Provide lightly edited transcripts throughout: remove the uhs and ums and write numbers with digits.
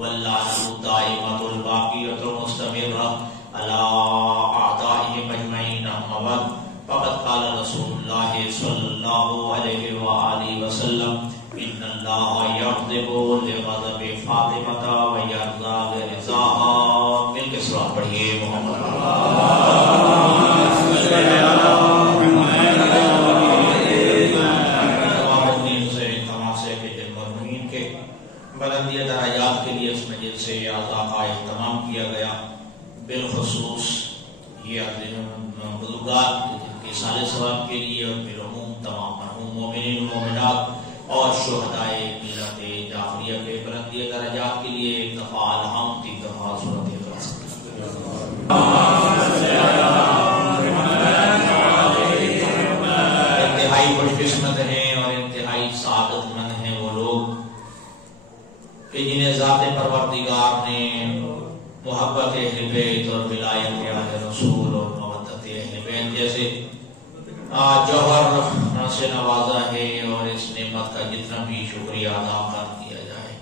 واللعنة الدائمة الباقية المستمرة على أعدائهم أجمعين. أما بعد فقد قال رسول الله صلى الله عليه وآله وسلم إن الله يغضب لغضب فاطمة ويرضى لرضاها. مل کے سلام پڑھیے محمد بلندی درجات کے لیے اس مجلس سے اعضاء کا اہتمام کیا گیا. بالخصوص یہ بزرگان جن کے سال ثواب کے لیے اور بالعموم تمام مرحوم مومنین مومنات اور شہدائے ملت جعفریہ کے بلندی درجات کے لیے ایک دفعہ الحمد 3 دفعہ سورۃ اخلاص. انتہائی خوش قسمت ہیں اور انتہائی سعادت مند ہیں وہ لوگ کہ جنہیں ذات پروردگار نے محبت اہل بیت اور ولایت اہل رسول اور مودت اہل بیت جیسے جوہر سے نوازا ہے. اور اس نعمت کا جتنا بھی شکریہ ادا کر دیا جائے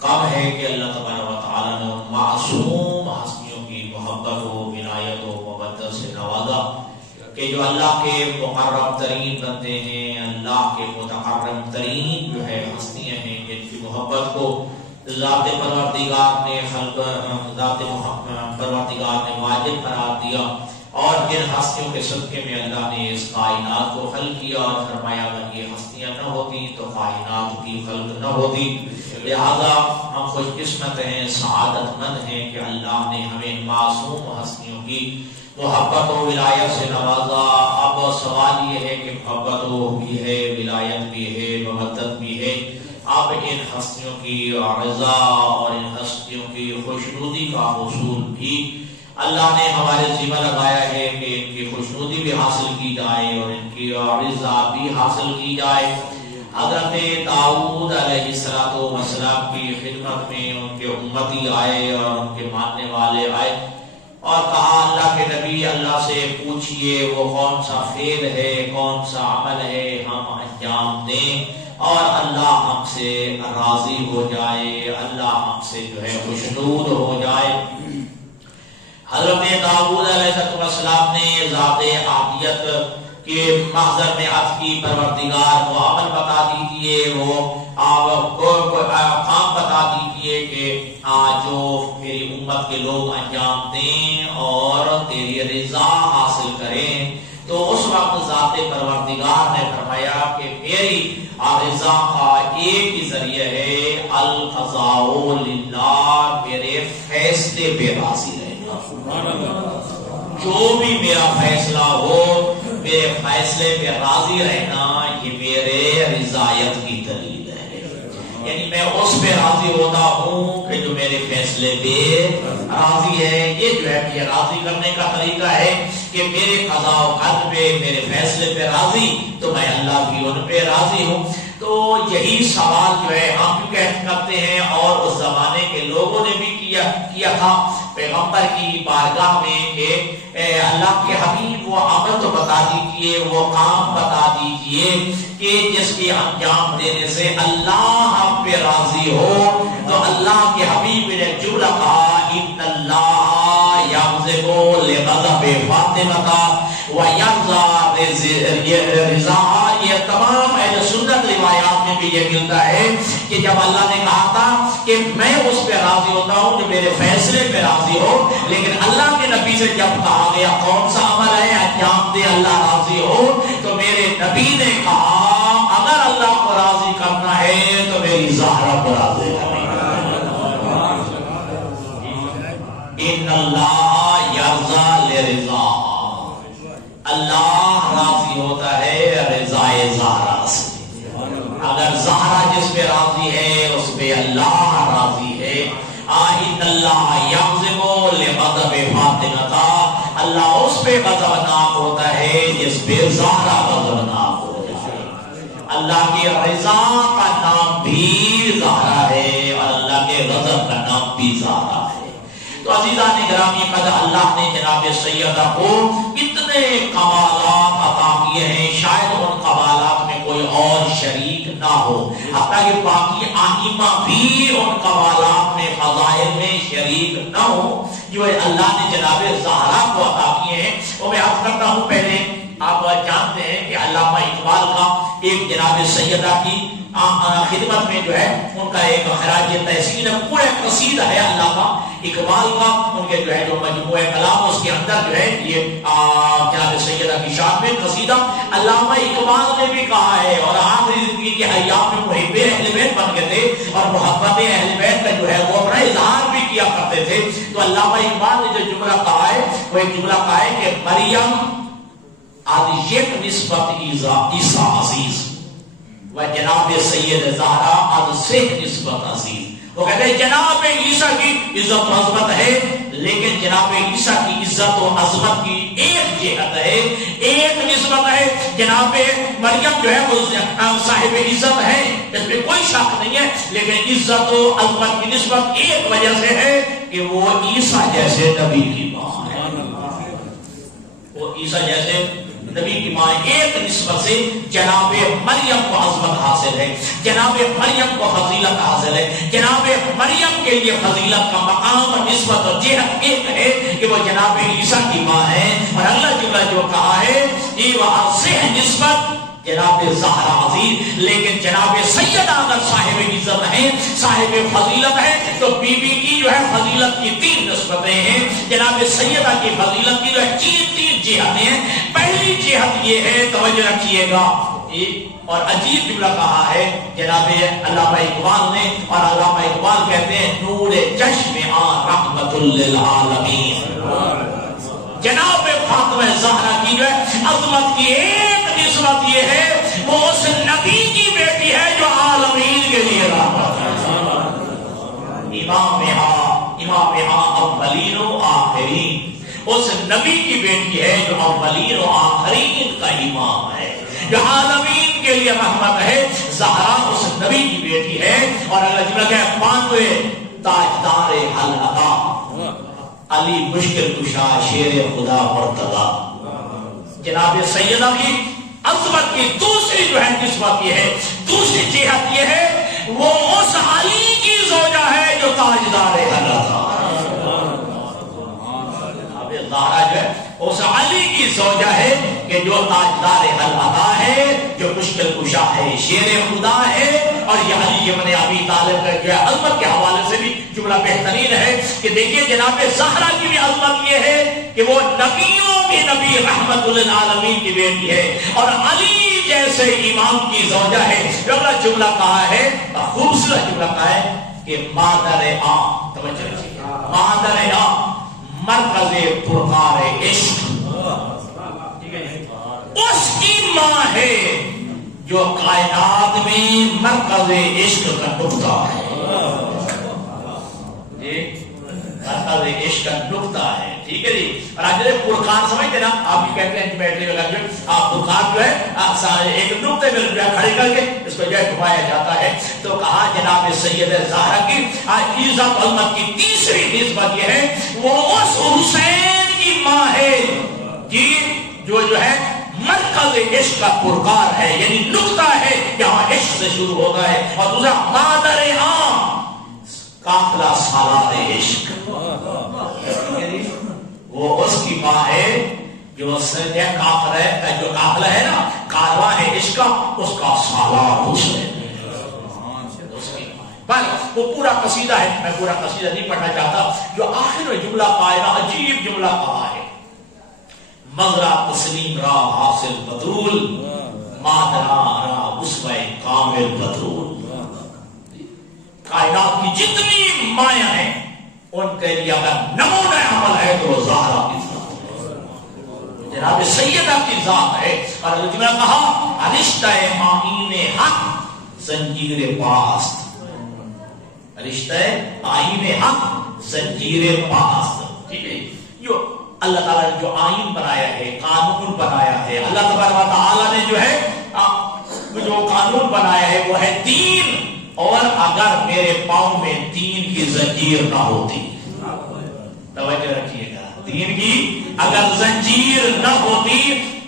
کم ہے کہ اللہ تبارک و تعالی نے معصوم ہستیوں کی محبت و ولایت و مودت سے نوازا کہ جو اللہ کے مقرب ترین بندے ہیں, اللہ کے متقرب ترین جو ہے ہستیاں ہیں, جن کی محبت کو ذات پروردگار نے واجب قرار دیا اور جن ہستیوں کے صدقے میں اللہ نے اس کائنات کو خلق کیا اور فرمایا اگر یہ ہستیاں نہ ہوتی تو کائنات کی خلق نہ ہوتی. لہذا ہم خوش قسمت ہیں, سعادت مند ہیں کہ اللہ نے ہمیں معصوم ہستیوں کی محبت و ولایت سے نوازا. اب سوال یہ ہے کہ محبت بھی ہے, ولایت بھی ہے, مودت بھی ہے. اب ان ہستیوں کی رضا اور ان ہستیوں کی خوشنودی کا حصول بھی اللہ نے ہمارے ذمہ لگایا ہے کہ ان کی خوشنودی بھی حاصل کی جائے اور ان کی رضا بھی حاصل کی جائے. حضرت داؤد علیہ السلام کی خدمت میں ان کے امتی آئے اور ان کے ماننے والے آئے اور کہا اللہ کے نبی اللہ سے پوچھئے وہ کون سا فعل ہے, کون سا عمل ہے ہم انجام دیں اور اللہ ہم سے راضی ہو جائے, اللہ ہم سے جو ہے خوشنود ہو جائے. حضرت داؤد علیہ السلام نے ذات عادیت کے محضر میں عرض کی پروردگار وہ عمل بتا دیجئے, وہ کام بتا دیجئے کہ جو میری امت کے لوگ انجام دیں اور تیری رضا حاصل کریں. تو اس وقت ذات پروردگار نے فرمایا کہ میری رضا کا ایک ہی ذریعہ ہے القضاء للہ, میرے فیصلے پہ راضی رہنا. جو بھی میرا فیصلہ ہو میرے فیصلے پہ راضی رہنا یہ میرے رضایت کی دلیل ہے. یعنی میں اس پہ راضی ہوتا ہوں کہ جو میرے فیصلے پہ راضی ہے. یہ جو ہے یہ راضی کرنے کا طریقہ ہے کہ میرے قضاء و قدر پہ میرے فیصلے پہ راضی تو میں اللہ بھی ان پہ راضی ہوں. تو یہی سوال جو ہے ہم بھی کرتے ہیں اور اس زمانے کے لوگوں نے بھی کیا تھا پیغمبر کی بارگاہ میں کہ اللہ کے حبیب وہ عمل تو بتا دیجئے, وہ کام بتا دیجئے کہ جس کے انجام دینے سے اللہ ہم پہ راضی ہو. تو اللہ کے حبیب نے جملہ کہا ان اللہ یغضب لغضب فاطمہ ویرضى رضاها. یہ تمام اہل سنت روایات میں بھی یہ ملتا ہے کہ جب اللہ نے کہا تھا کہ میں اس پہ راضی ہوتا ہوں جو میرے فیصلے پہ راضی ہو, لیکن اللہ کے نبی سے جب کہا گیا کون سا عمل ہے انجام دے اللہ راضی ہو, تو میرے نبی نے کہا اگر اللہ کو راضی کرنا ہے تو میری زہرا کو راضی کرنا. ان اللہ یرضى لرضا, اللہ راضی ہوتا ہے رضائے زہرا سے. اگر زہرا جس پہ راضی ہے اس پہ اللہ راضی ہے. ان اللہ یغضب لغضب فاطمہ, اللہ اس پہ غضبناک ہوتا ہے جس پہ زہرا غضبناک ہو جائے. اللہ کی رضا کا نام بھی زہرا ہے اور اللہ کے غضب کا نام بھی زہرا ہے. تو عزیزان گرامی قد اللہ نے جناب سیدہ کو اتنے کمالات عطا کیے ہیں, شاید ان کمالات میں کوئی اور شریک نہ ہو. حتیٰ کہ باقی آئمہ بھی ان کمالات میں ہوں جو اللہ نے جناب زہرا کو عطا کیے ہیں وہ میں عرض کرتا ہوں. پہلے آپ جانتے ہیں کہ علامہ اقبال کا ایک جناب سیدہ کی خدمت میں جو ہے ان کا ایک خراج تحسین پورا قصیدہ ہے علامہ اقبال کا. ان کے جو ہے جو مجموعہ کلام اس کے اندر جو ہے یہ جناب سیدہ کی شان میں قصیدہ علامہ اقبال نے بھی کہا ہے. اور آخری زندگی کے ایام میں محب اہل بیت بن گئے تھے اور محبت اہل بیت کا جو ہے وہ اپنا اظہار بھی کیا کرتے تھے. تو علامہ اقبال نے جو جملہ کہا ہے وہ ایک جملہ کہا ہے کہ مریم از یک نسبت عیسیٰ عزیز و جناب سید زہرا از سہ نسبت عزیز. وہ کہتے ہیں جناب عیسیٰ کی عزت و عظمت ہے لیکن جناب عیسیٰ کی عزت و عظمت کی ایک جہت ہے, ایک نسبت ہے. جناب مریم جو ہے وہ صاحب عزت ہے, اس میں کوئی شک نہیں ہے, لیکن عزت و عظمت کی نسبت ایک وجہ سے ہے کہ وہ عیسیٰ جیسے نبی کی ماں ہے. وہ عیسیٰ جیسے نبی کی ماں ایک نسبت سے جناب مریم کو عظمت حاصل ہے, جناب مریم کو فضیلت حاصل ہے. جناب مریم کے لیے فضیلت کا مقام نسبت اور جہت ایک ہے کہ وہ جناب عیسیٰ کی ماں ہے. اور اللہ جل جو کہا ہے کہ وہ سے نسبت جناب زہرا عزیز, لیکن جناب سیدہ اگر صاحب عزت ہے صاحب فضیلت ہے تو بی بی کی جو ہے فضیلت کی تین نسبتیں ہیں. جناب سیدہ کی فضیلت کی جو ہے تین جہتیں ہیں. پہلی جہت یہ ہے, توجہ رکھیے گا, اور عجیب جملہ کہا ہے جناب علامہ اقبال نے, اور علامہ اقبال کہتے ہیں نور چشم آن رحمت للعالمین. جناب فاطمہ زہرا کی جو ہے عظمت کی ایک نسبت یہ ہے وہ اس نبی کی بیٹی ہے جو عالمین کے لیے رحمت ہے. امام اولین و آخرین, اس نبی کی بیٹی ہے جو اولین و آخرین کا امام ہے, جو عالمین کے لیے رحمت ہے. زہرا اس نبی کی بیٹی ہے. اور اللہ جل کہ 95 تاجدار العطا علی مشکل کشا شیر خدا مرتضی. جناب سیدہ کی عظمت کی دوسری جو ہے نسبت یہ ہے, دوسری جہت یہ ہے وہ اس علی کی زوجہ ہے جو تاجدار العطا. زہرا جو ہے اس علی کی زوجہ ہے کہ جو تاجدار العطا ہے, جو مشکل کشا ہے, شیر خدا ہے. اور یہ علی ابن ابی طالب کا جو ہے عظمت کے حوالے سے بھی جملہ بہترین ہے کہ دیکھیے جناب زہرا کی بھی عظمت یہ ہے کہ وہ نبیوں کی نبی رحمت للعالمین کی بیٹی ہے, اور علی جیسے امام کی زوجہ ہے. اگلا جملہ کہا ہے, خوبصورت جملہ کہا ہے کہ مادر عام, توجہ رکھیے, مادر عام مرکز پرکار عشق اس کی ماں ہے جو کائنات میں مرکز عشق کا نقطہ ہے. مرکز عشق کا نقطہ ہے, ٹھیک ہے جی. اور آج پرکار سمجھتے نا, آپ بھی کہتے ہیں بیٹری والا جو آپ پرکار جو ہے ایک نقطے میں جو ہے کھڑے کر کے اس کو جو ہے گھمایا جاتا ہے. تو کہا جناب سید زہرا کی عزت عظمت کی تیسری نسبت یہ ہے وہ اس حسین کی ماں ہے جی جو ہے مرکز عشق کا پرکار ہے, یعنی نقطہ ہے جہاں عشق سے شروع ہوتا ہے. اور دوسرا مادر عام قافلہ سالار عشق, وہ اس کی ماں ہے جو قافلہ ہے نا, کارواں ہے عشق کا, اس کا سالار حسین. وہ پورا قصیدہ ہے, میں پورا قصیدہ نہیں پڑھنا چاہتا. جو آخر میں جملہ پائے عجیب جملہ کہا ہے, مغرا تسلیم را حاصل بدرول مادرا را اسوہ کامل بدرول. کائنات کی جتنی مائیں ہیں ان کے لیے اگر نمونہ عمل ہے تو وہ زہرا کی ذات ہے, جناب سیدہ کی ذات ہے. اور جب نے کہا رشتہ آئین حق زنجیر پاست, رشتہ آئین حق زنجیر پاست, ٹھیک ہے. جو اللہ تعالیٰ نے جو آئین بنایا ہے, قانون بنایا ہے, اللہ تبارک و تعالیٰ نے جو ہے جو قانون بنایا ہے وہ ہے دین. اور اگر میرے پاؤں میں دین کی زنجیر نہ ہوتی, توجہ رکھیے گا, دین کی اگر زنجیر نہ ہوتی,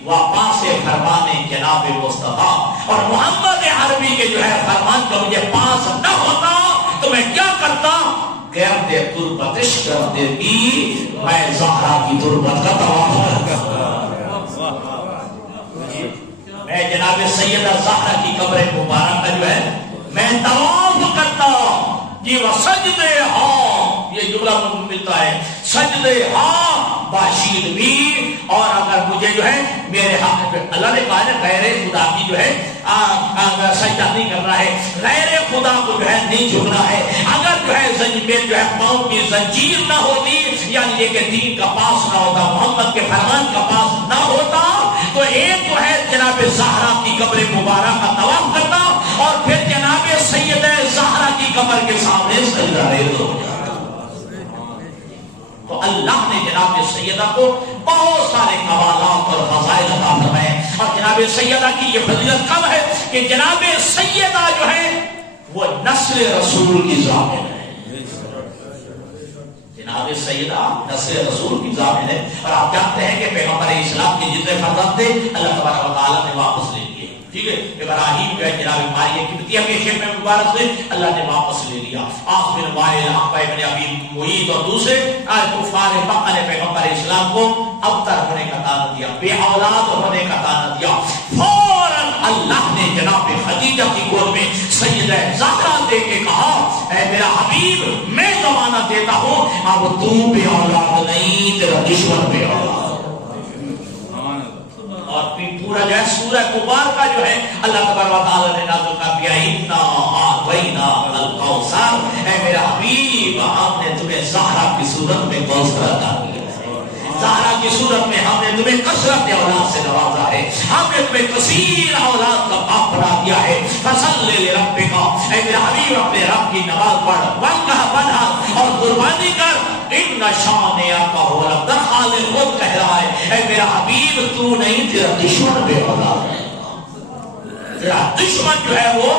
واپس فرمانے جناب مصطفیٰ اور محمد عربی کے جو ہے فرمان کا مجھے پاس نہ ہوتا تو میں کیا کرتا, گرد تربتش کرتے بھی میں زہرا کی تربت کا طواف کرتا میں جناب سیدہ زہرا کی قبر مبارک کا جو ہے میں طواف کرتا جی وہ سجدے ہاں یہ جملہ ملتا ہے سجدے ہاں باشید بھی اور اگر مجھے جو ہے میرے حق اللہ نے کہا ہے غیر خدا کی جو ہے سجدہ نہیں کرنا ہے غیر خدا کو جو ہے نہیں جھکنا ہے اگر جو ہے زنجیر جو ہے پاؤں کی زنجیر نہ ہوتی یعنی یہ کہ دین کا پاس نہ ہوتا محمد کے فرمان کا پاس نہ ہوتا تو ایک جو ہے جناب زہرا کی قبر مبارک کا طواف کرنا اور پھر جناب سیدہ زہرا کی قبر کے سامنے سجدہ ریز ہو جاتا تو اللہ نے جناب سیدہ کو بہت سارے کمالات اور فضائل عطا فرمائے اور جناب سیدہ کی یہ فضیلت کب ہے کہ جناب سیدہ جو ہے وہ نسل رسول کی ضامن ہے جناب سیدہ نسل رسول کی ضامن ہے اور آپ جانتے ہیں کہ پیغمبر اسلام کے جتنے فرزند تھے اللہ تبارک و تعالیٰ نے واپس لے لیے ٹھیک ہے ابراہیم جو ہے جناب ماریہ قبطیہ کے شیخ مبارک سے اللہ نے واپس لے لیا آس بن وائل عقبہ بن ابی معیط اور دوسرے کفار مکہ نے پیغمبر اسلام کو ابتر ہونے کا تعلق دیا بے اولاد ہونے کا تعلق دیا فوراً اللہ نے جناب خدیجہ کی گود میں سیدہ زہرا دے کے کہا اے میرا حبیب میں ضمانت دیتا ہوں اب تو بے اولاد نہیں تیرا دشمن بے اولاد اور پورا جو ہے سورہ مبارکہ جو ہے اللہ تبارک و تعالی نے نازل کر دیا انا اعطینا الکوثر اے میرا حبیب ہم نے تمہیں زہرا کی صورت میں کوثر عطا کیا زہرا کی صورت میں ہم نے تمہیں کثرت اولاد سے نوازا ہے ہم نے تمہیں کثیر اولاد کا باپ بنا دیا ہے فصل لربک اے میرا حبیب اپنے رب کی نماز پڑھ وانحر بنحر اور قربانی کر ان شانئک هو الابتر خالد خود کہہ رہا ہے اے میرا حبیب تو نہیں تیرا دشمن بے اولاد ہے تیرا دشمن جو ہے وہ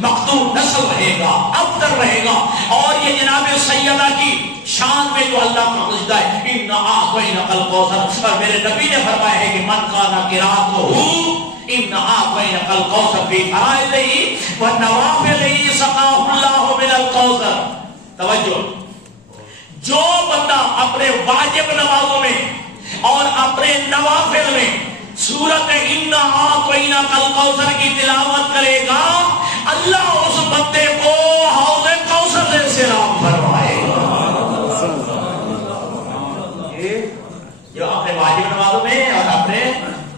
مقتول نسل رہے گا ابتر رہے گا اور یہ جناب سیدہ کی شان میں جو اللہ کا مجدہ ہے انا اعطیناک الکوثر اور میرے نبی نے فرمایا ہے کہ من کان قراءتہ انا اعطیناک الکوثر فی فرائضہ ونوافلہ سقاہ اللہ من الکوثر توجہ جو بندہ اپنے واجب نمازوں میں اور اپنے نوافل میں سورت انا اعطیناک الکوثر کی تلاوت کرے گا اللہ اس بندے کو حوض کوثر سے سیراب فرمائے گا جو اپنے واجب نمازوں میں اور اپنے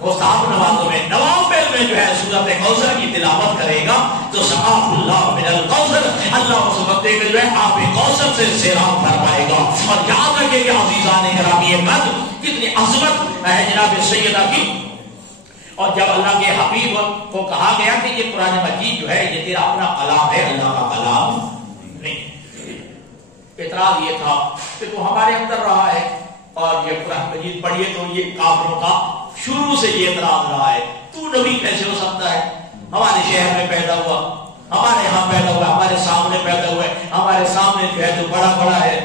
مستحب نمازوں میں نوافل میں جو ہے سورت کوثر کی تلاوت کرے گا تو سقاہ اللہ من الکوثر اللہ اس بندے کو جو ہے آب کوثر سے سیراب فرمائے گا اور یاد رکھے کہ عزیزان گرامی یہ قدر کتنی عظمت ہے جناب سیدہ کی اور جب اللہ کے حبیب کو کہا گیا کہ یہ قرآن مجید جو ہے یہ تیرا اپنا کلام ہے اللہ کا کلام نہیں اعتراض یہ تھا کہ تو ہمارے اندر رہا ہے اور یہ قرآن مجید پڑھیے تو یہ کافروں کا شروع سے یہ اعتراض رہا ہے تو نبی کیسے ہو سکتا ہے ہمارے شہر میں پیدا ہوا ہمارے یہاں پیدا ہوا ہمارے سامنے پیدا ہوا ہمارے سامنے جو ہے جو بڑا بڑا ہے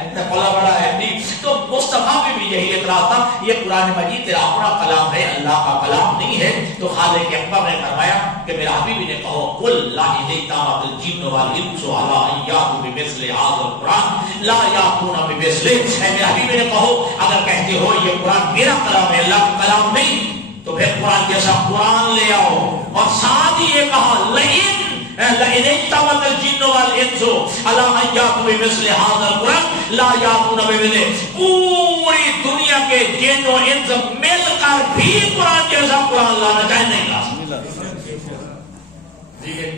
بڑا ہے تو مصطفیٰ میں بھی یہی اعتراض تھا یہ قرآن مجید تیرا اپنا کلام ہے اللہ کا کلام نہیں ہے تو خالق اکبر نے فرمایا کہ میرا حبیب نے کہو قل لا اجتمعت الجن والانس علی ان یاتوا بمثل هذا القرآن لا یاتون بمثلہ اے میرے حبیب نے کہو اگر کہتے ہو یہ قرآن میرا کلام ہے اللہ کا کلام نہیں تو پھر قرآن جیسا قرآن لے آؤ اور ساتھ ہی یہ کہا لئن اجتمعت الجن والانس علی ان یاتوا بمثل هذا القرآن لا یاتون بمثلہ پوری دنیا کے جن و انس مل کر بھی قرآن جیسا قرآن لانا چاہے نہیں لا سکتے ٹھیک ہے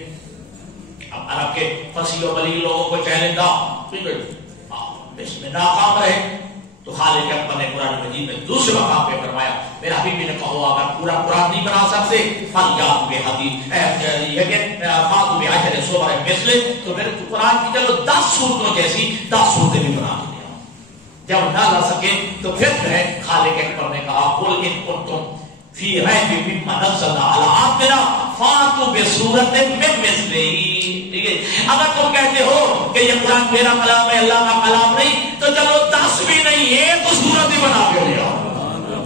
اب عرب کے فصیح و بلیغ لوگوں کو چیلنج تھا اس میں ناکام رہے تو خالق اکبر نے قرآن مجید میں دوسرے مقام پہ فرمایا میرا حبیب نے کہو اگر پورا قرآن نہیں بنا سکتے فلیات بے حدیث فاتو بے عشر سور مثلہ تو پھر قرآن کی چلو 10 سورتوں جیسی 10 سورتیں بھی بنا دیا جب نہ لا سکے تو پھر جو ہے خالق اکبر نے کہا قل ان کنتم فی ریب مما نزلنا علی عبدنا فاتوا بسورۃ من مثلہ ٹھیک ہے اگر تم کہتے ہو کہ یہ قرآن میرا کلام ہے اللہ کا کلام نہیں تو چلو 10 بھی نہیں ایک سورت ہی بنا کے لے آؤ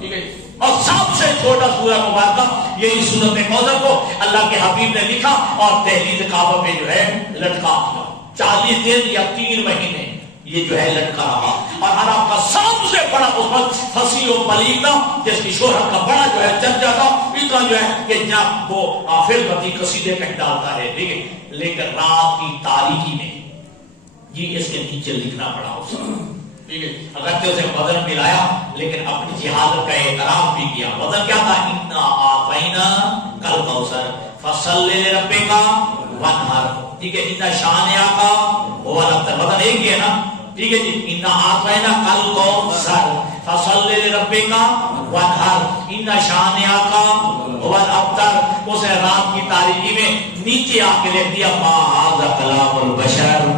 ٹھیک ہے اور سب سے چھوٹا سورہ مبارکہ یہی سورت کوثر کو اللہ کے حبیب نے لکھا اور دہلیز کعبہ پہ جو ہے لٹکا دیا 40 دن یا 3 مہینے یہ جو ہے لٹکا رہا. اور عرب کا سب سے بڑا اس وقت فصیح و بلیغ تھا, جس کی شہرت کا بڑا جو ہے چرچا تھا, اتنا جو ہے کہ جب وہ فرقتی قصیدے کہہ ڈالتا ہے, ٹھیک ہے, لیکن رات کی تاریکی میں جی اس کے نیچے لکھنا پڑا اس کو, ٹھیک ہے, اگرچہ اسے وزن ملایا لیکن اپنی جہالت کا اعتراف بھی کیا. وزن کیا تھا؟ انا آتینا کل کوثر فصلی لربک وانحر, ٹھیک ہے, انا شانئک هو الابتر, وزن ایک ہی ہے نا, ٹھیک ہے جی, انا آتینا کل کوثر فصلی لربک وانحر انا شانئک هو الابتر. اسے رات کی تاریکی میں نیچے آ کے لکھ دیا ما ھذا کلام البشر,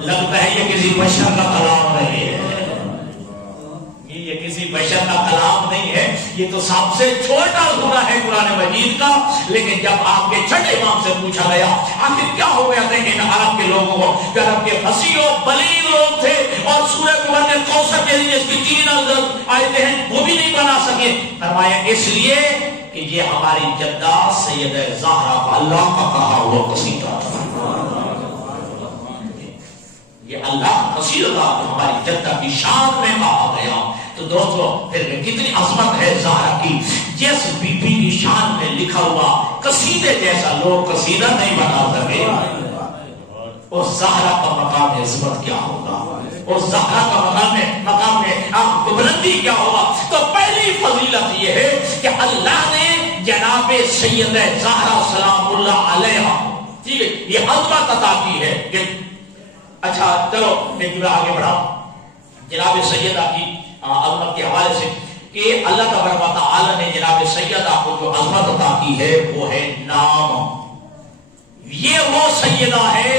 لگتا ہے یہ کسی بشر کا کلام نہیں ہے, یہ کسی بشر کا کلام نہیں ہے, یہ تو سب سے چھوٹا سورہ ہے قرآن مجید کا. لیکن جب آپ کے چھٹے امام سے پوچھا گیا آخر کیا ہو گیا تھا ان عرب کے لوگوں کو, کہ عرب کے فصیح و بلیغ لوگ تھے اور سورہ قرآن کوثر کے لیے اس کی 3 آیتیں ہیں وہ بھی نہیں بنا سکے. فرمایا اس لیے کہ یہ ہماری جدہ سیدہ زہرا کا اللہ کا کہا ہوا قصیدہ تھا, یہ اللہ قصیدہ تھا ہماری جدہ کی شان میں کہا گیا. تو دوستو پھر کتنی عظمت ہے زہرا کی, جس بی بی کی شان میں لکھا ہوا قصیدے جیسا لوگ قصیدہ نہیں بنا سکے. اور زہرا کا مقام عظمت کیا ہوگا, اور زہرا کا مقام میں بلندی کیا ہوگا. تو پہلی فضیلت یہ ہے کہ اللہ نے جناب سیدہ زہرا سلام اللہ علیہا, ٹھیک ہے, یہ عظمت عطا کی ہے. اچھا چلو میں جو آگے بڑھا جناب سیدہ کی عظمت کے حوالے سے, کہ اللہ تبارک و تعالی نے جناب سیدہ کو جو عظمت عطا کی ہے وہ ہے نام. یہ وہ سیدہ ہے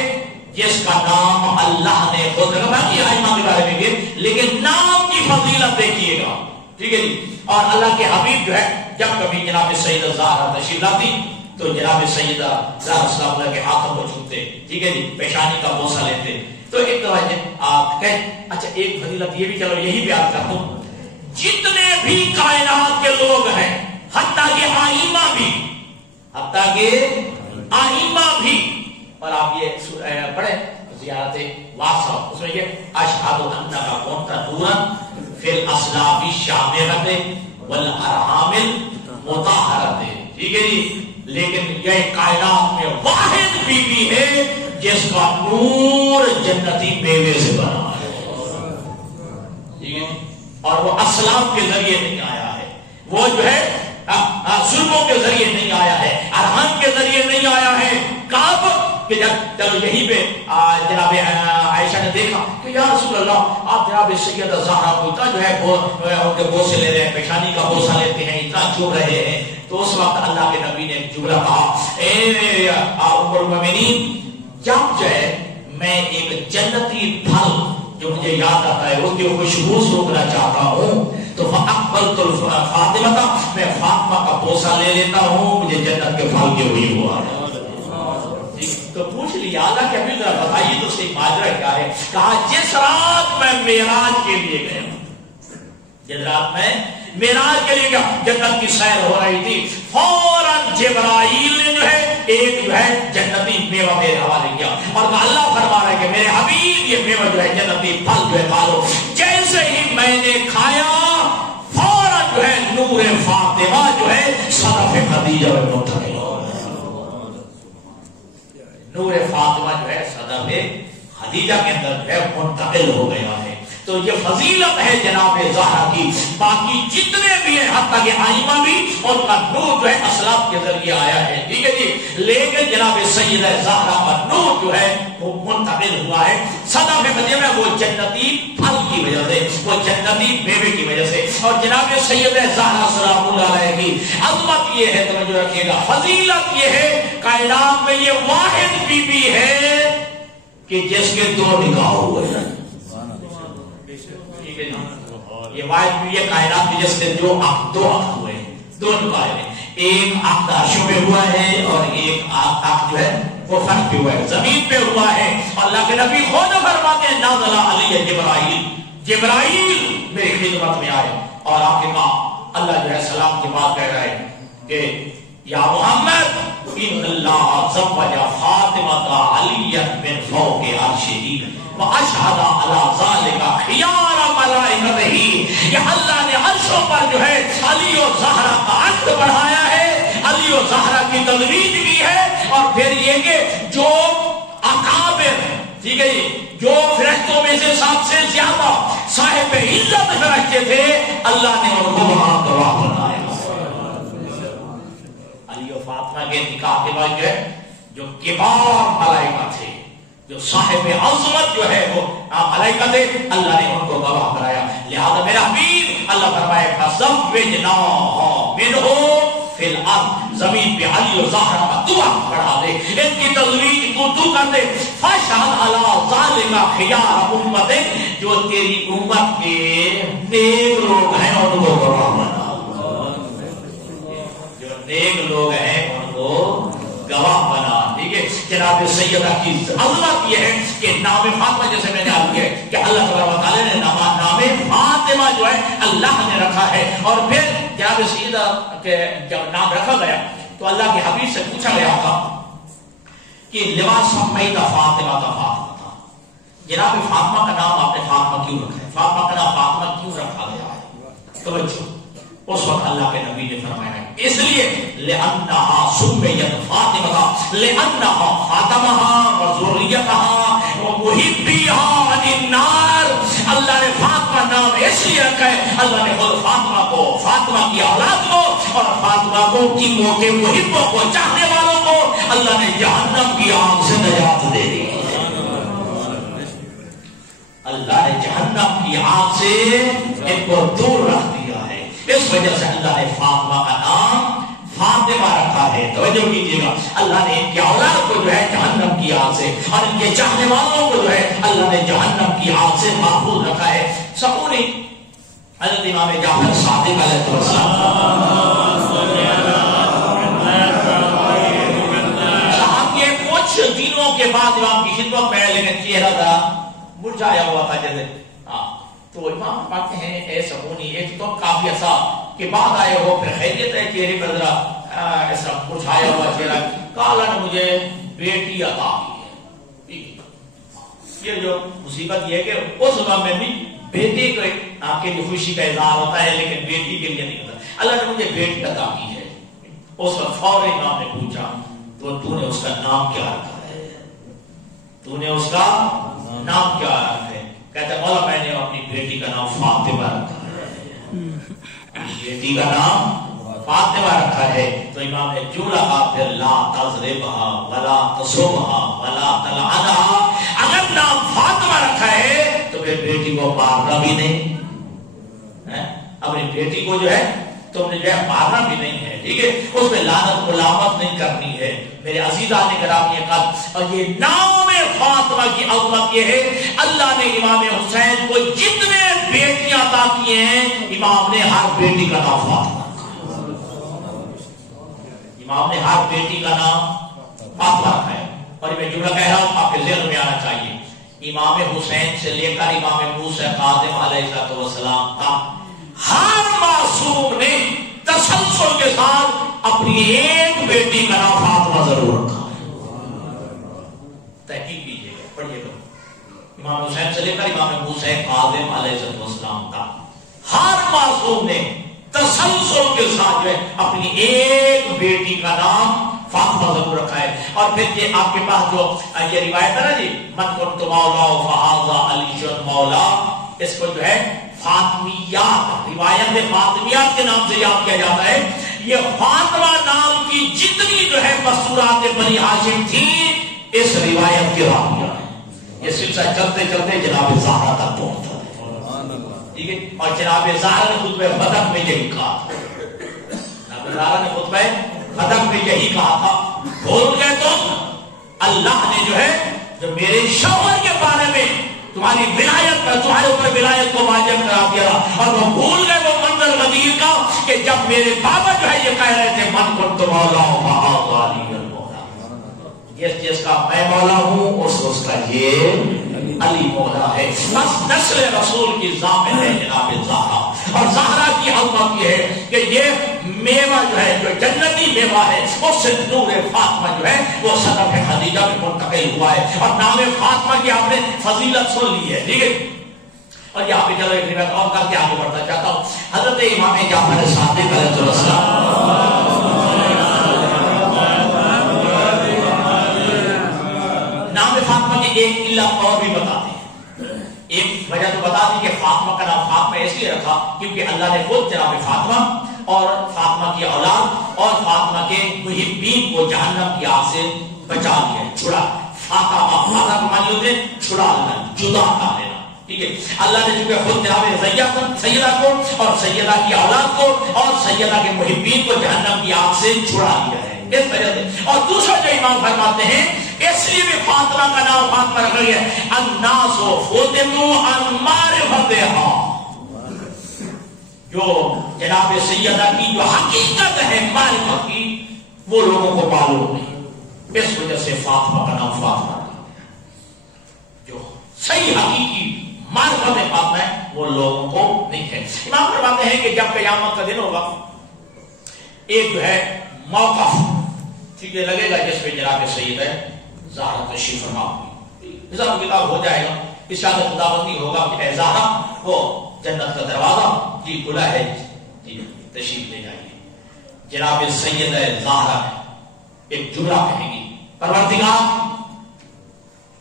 جس کا نام اللہ نے خود رکھا. باقی ائمہ کے بارے میں بھی, لیکن نام کی فضیلت دیکھیے گا, ٹھیک ہے جی. اور اللہ کے حبیب جو ہے جب کبھی جناب سیدہ زہرا تشریف لاتی تو جناب سیدہ زہرا سلام اللہ کے ہاتھوں کو چھوتے, ٹھیک ہے جی, پیشانی کا بوسہ لیتے. تو ایک توجہ آپ کہیں, اچھا ایک فضیلت یہ بھی چلو یہی بیان کر دوں, جتنے بھی کائنات کے لوگ ہیں حتیٰ کہ آئمہ بھی, اور آپ یہ پڑھیں زیارت واسع, اس میں یہ اشہد انک کنت نورا فی الاسلاف الشامرۃ والارحام المطہرۃ, ٹھیک ہے جی. لیکن یہ کائنات میں واحد بی بی ہے جس کا نور جنتی میوے سے بنا ہے, ٹھیک ہے, اور وہ اسلام کے ذریعے نہیں آیا ہے, وہ جو ہے ظلموں کے ذریعے نہیں آیا ہے, ارحام کے ذریعے نہیں آیا ہے. کعب کہ جب چلو یہیں پہ جناب عائشہ نے دیکھا کہ یا رسول اللہ آپ جناب سیدہ زہرا کو اتنا جو ہے ان کے بوسے لے رہے ہیں, پیشانی کا بوسہ لیتے ہیں, اتنا چوم رہے ہیں. تو اس وقت اللہ کے نبی نے ایک جملہ کہا, اے ام المؤمنین, جب جو ہے میں ایک جنتی پھل جو مجھے یاد آتا ہے اس کی خوشبو سونگنا چاہتا ہوں تو فاقبلت فاطمہ, میں فاطمہ کا بوسہ لے لیتا ہوں, مجھے جنت کے پھل کے ہوئی ہوا ہے. تو پوچھ لیا اللہ کے ابھی ذرا بتائیے تو صحیح ماجرا کیا ہے. کہا جس رات میں معراج کے لیے گیا, جس رات میں معراج کے لیے گیا, جنت کی سیر ہو رہی تھی, فوراً جبرائیل نے جو ہے ایک جو ہے جنتی میوہ میرے حوالے کیا, اور اللہ فرما رہا ہے کہ میرے حبیب یہ میوہ جو ہے جنتی پھل جو ہے کھا لو. جیسے ہی میں نے کھایا فوراً جو ہے نور فاطمہ جو ہے صدف خدیجہ میں منتقل ہو گیا. نور فاطمہ جو ہے صدف خدیجہ کے اندر جو ہے منتقل ہو گیا ہے. تو یہ فضیلت ہے جناب زہرا کی. باقی جتنے بھی ہیں حتیٰ کہ آئمہ بھی ان کا نور جو ہے اسلاف کے ذریعے آیا ہے, ٹھیک ہے جی. لیکن جناب سیدہ زہرا کا نور جو ہے وہ منتقل ہوا ہے صدف خدیجہ میں, وہ جنتی پھل کی وجہ سے, وہ جنتی میوے کی وجہ سے. اور جناب سیدہ زہرا سلام اللہ علیہ کی عظمت یہ ہے, توجہ رکھیے گا, فضیلت یہ ہے کائنات میں یہ واحد بی بی ہے کہ جس کے 2 نکاح ہوئے ہیں. یہ واحد بھی یہ کائنات میں جس کے 2 عقد ہوئے ہیں, 2 نکاح ہیں. ایک عقد عرش پہ ہوا ہے اور ایک عقد جو ہے وہ فرش پہ ہوا ہے, زمین پہ ہوا ہے. اللہ کے نبی خود فرماتے ہیں نازل علی جبرائیل, جبرائیل میری خدمت میں آئے اور آپ کے کہا اللہ جو ہے سلام کی بات کہہ رہا ہے کہ یا محمد ان اللہ زوج فاطمہ علی من فوق عرشہ واشهد علی ذالک خیار ملائکتہ، کہ اللہ نے عرشوں پر جو ہے علی و زہرا کا عہد بڑھایا ہے، علی و زہرا کی تزویج بھی ہے، اور پھر یہ کہ جو اکابر، ٹھیک ہے، جو فرشتوں میں سے سب سے زیادہ صاحب عزت فرشتے تھے، اللہ نے ان کو وہاں گواہ بنایا۔ علی و فاطمہ کے نکاح کے بعد جو ہے جو کبار ملائکہ تھے، جو صاحب عظمت جو ہے وہ ملائکہ تھے، اللہ نے ان کو گواہ بنایا۔ لہذا میرا حبیب اللہ فرمائے فَزَوِّجْنَاهَا مِنْهُ فی الارض، زمین پہ علی و زہرا کا دعا بڑھا دے، ان کی تزویج تو کر دے۔ فَشْهَدْ عَلَىٰ ذَلِكَ خِيَارَ أُمَّتِكَ، جو تیری امت کے نیک لوگ ہیں ان کو گواہ بنا، جو نیک لوگ ہیں ان کو گواہ بنا، ٹھیک ہے۔ جناب سیدہ کی عظمت یہ ہے کہ نام فاطمہ، جیسے میں نے آپ کیا کہ اللہ تبارک و تعالیٰ نے نام فاطمہ جو ہے اللہ نے رکھا ہے، اور پھر جناب سیدہ کے جب نام رکھا گیا تو اللہ کے حبیب سے پوچھا گیا تھا کہ لما سمیت فاطمہ کا فاطمہ تھا، جناب فاطمہ کا نام آپ نے فاطمہ کیوں رکھا ہے، فاطمہ کا نام فاطمہ کیوں رکھا گیا ہے؟ توجہ، اس وقت اللہ کے نبی نے فرمایا اس لیے لأنها سمیت فاطمہ، لأنها فاطمہ وذریتها ومحبیها عن النار، اللہ نے فاطمہ نام اس لیے رکھا ہے، اللہ نے خود فاطمہ کو، فاطمہ کی اولاد کو اور فاطمہ کو کی موقع محبوں کو، چاہنے والوں کو اللہ نے جہنم کی آگ سے نجات دے دی، اللہ نے جہنم کی آگ سے ان کو دور رکھ دیا ہے، اس وجہ سے اللہ نے فاطمہ کا نام فاطمہ رکھا ہے۔ توجہ کیجیے گا، اللہ نے ان کی اولاد کو جو ہے جہنم کی آگ سے اور ان کے چاہنے والوں کو جو ہے اللہ نے جہنم کی آگ سے محفوظ رکھا ہے۔ سکونی حضرت امام جعفر صادق علیہ السلام صاحب کے کچھ دنوں کے بعد امام کی خدمت میں، لیکن چہرہ تھا مرجھایا ہوا تھا جیسے، تو امام فرماتے ہیں اے سکونی، ایک تو کافی عرصہ کے بعد آئے ہو، پھر خیریت ہے چہرے پر ذرا ایسا مرجھایا ہوا چہرہ، کہا نے مجھے بیٹی عطا کی ہے۔ یہ جو مصیبت یہ ہے کہ اس وقت میں بھی بیٹی کو آپ کے لیے خوشی کا اظہار ہوتا ہے، لیکن بیٹی کے لیے نہیں ہوتا، اللہ نے مجھے بیٹی عطا کی ہے۔ اس وقت فوراً امام نے پوچھا تو نے اس کا نام کیا رکھا ہے، تو نے اس کا نام کیا رکھا ہے؟ کہتا ہے مولا میں نے اپنی بیٹی کا نام فاطمہ رکھا ہے، بیٹی کا نام فاطمہ رکھا ہے۔ تو امام نے جو لگا پھر لا تضربها ولا تصبها ولا تلعنها، اگر نام فاطمہ رکھا ہے تو پھر بیٹی کو مارنا بھی نہیں، اپنی بیٹی کو جو ہے تم نے جو ہے مارنا بھی نہیں ہے، ٹھیک ہے، اس میں لعنت ملامت نہیں کرنی ہے۔ میرے عزیزان گرامی قدر، اور یہ نام فاطمہ کی عظمت یہ ہے، اللہ نے امام حسین کو جتنے بیٹیاں عطا کی ہیں، امام نے ہر بیٹی کا نام فاطمہ رکھا، امام نے ہر بیٹی کا نام فاطمہ رکھا ہے۔ اور میں جملہ کہہ رہا ہوں آپ کے ذہن میں آنا چاہیے، امام حسین سے لے کر امام موسیٰ کاظم علیہ السلام تک ہر معصوم نے تسلسل کے ساتھ اپنی ایک بیٹی کا نام فاطمہ ضرور رکھا ہے۔ تحقیق کیجیے گا، پڑھیے گا، امام حسین سے لے کر امام موسیٰ کاظم علیہ السلام تک ہر معصوم نے تسلسل کے ساتھ جو ہے اپنی ایک بیٹی کا نام فاطمہ ضرور رکھا ہے۔ اور پھر یہ آپ کے پاس جو یہ روایت ہے نا جی، من کنت مولا فہذا علی مولا، اس کو جو ہے فاطمیات، روایت فاطمیات کے نام سے یاد کیا جاتا ہے۔ یہ فاطمہ نام کی جتنی جو ہے مستورات بنی ہاشم تھی، اس روایت کے راویہ ہیں۔ یہ سلسلہ چلتے چلتے جناب زہرا تک پہنچتا ہے، ٹھیک ہے، اور جناب زہرا نے خطبہ بدر میں یہی کہا تھا، جناب زہرا نے خطبہ بدر میں یہی کہا تھا، بھول گئے تم، اللہ نے جو ہے جو میرے شوہر کے بارے میں تمہاری ولایت پر، تمہارے اوپر ولایت کو واجب کرا دیا، اور وہ بھول گئے وہ منظر غدیر کا کہ جب میرے بابا جو ہے یہ کہہ رہے تھے من کنت مولا فہذا علی مولا، جس کا میں مولا ہوں اس کا یہ علی مولا ہے۔ بس نسل رسول کی ضامن ہے جناب زہرا، اور زہرا کی عظمت یہ ہے کہ یہ میوہ جو ہے جو جنتی میوہ ہے اس سے نور فاطمہ جو ہے وہ صدف خدیجہ میں منتقل ہوا ہے اور نام فاطمہ کی آپ نے فضیلت سن لی ہے. ٹھیک ہے. اور یہاں پہ چلو ایک روایت اور کر کے آگے بڑھنا چاہتا ہوں. حضرت امام جعفر صادق علیہ السلام نام فاطمہ کی ایک علت اور بھی بتاتے ہیں. ایک وجہ تو بتا دی کہ فاطمہ کا نام فاطمہ اس لیے رکھا کیونکہ اللہ نے خود جناب فاطمہ اور فاطمہ کی اولاد اور فاطمہ کے محبین کو جہنم کی آگ سے بچا لیا, چھڑا. فاطمہ کو مانی ہوتے چھڑا لینا, جدا کر لینا. ٹھیک ہے. اللہ نے چونکہ خود جناب سیدہ کو اور سیدہ کی اولاد کو اور سیدہ کے محبین کو جہنم کی آگ سے چھڑا لیا ہے اس وجہ سے. اور دوسرا جو امام فرماتے ہیں اس لیے بھی فاطمہ کا نام فاطمہ رکھا گیا الناس فطنوا عن معرفتها, جو جناب سیدہ کی جو حقیقت ہے معرفت کی وہ لوگوں کو معلوم نہیں, اس وجہ سے فاطمہ کا نام فاطمہ رکھا گیا. جو صحیح حقیقی معرفت فاطمہ ہے وہ لوگوں کو نہیں ہے. امام فرماتے ہیں کہ جب قیامت کا دن ہوگا ایک جو ہے موقف ٹھیک ہے لگے گا جس پہ جناب سید ہے زہرا تشریف فرما ہوگی, حساب کتاب ہو جائے گا, ارشاد خداوندی ہوگا کہ اے زہرا وہ جنت کا دروازہ جی کھلا ہے, جی تشریف لے جائیے. جناب سید زہرا ایک جملہ کہیں گی پروردگار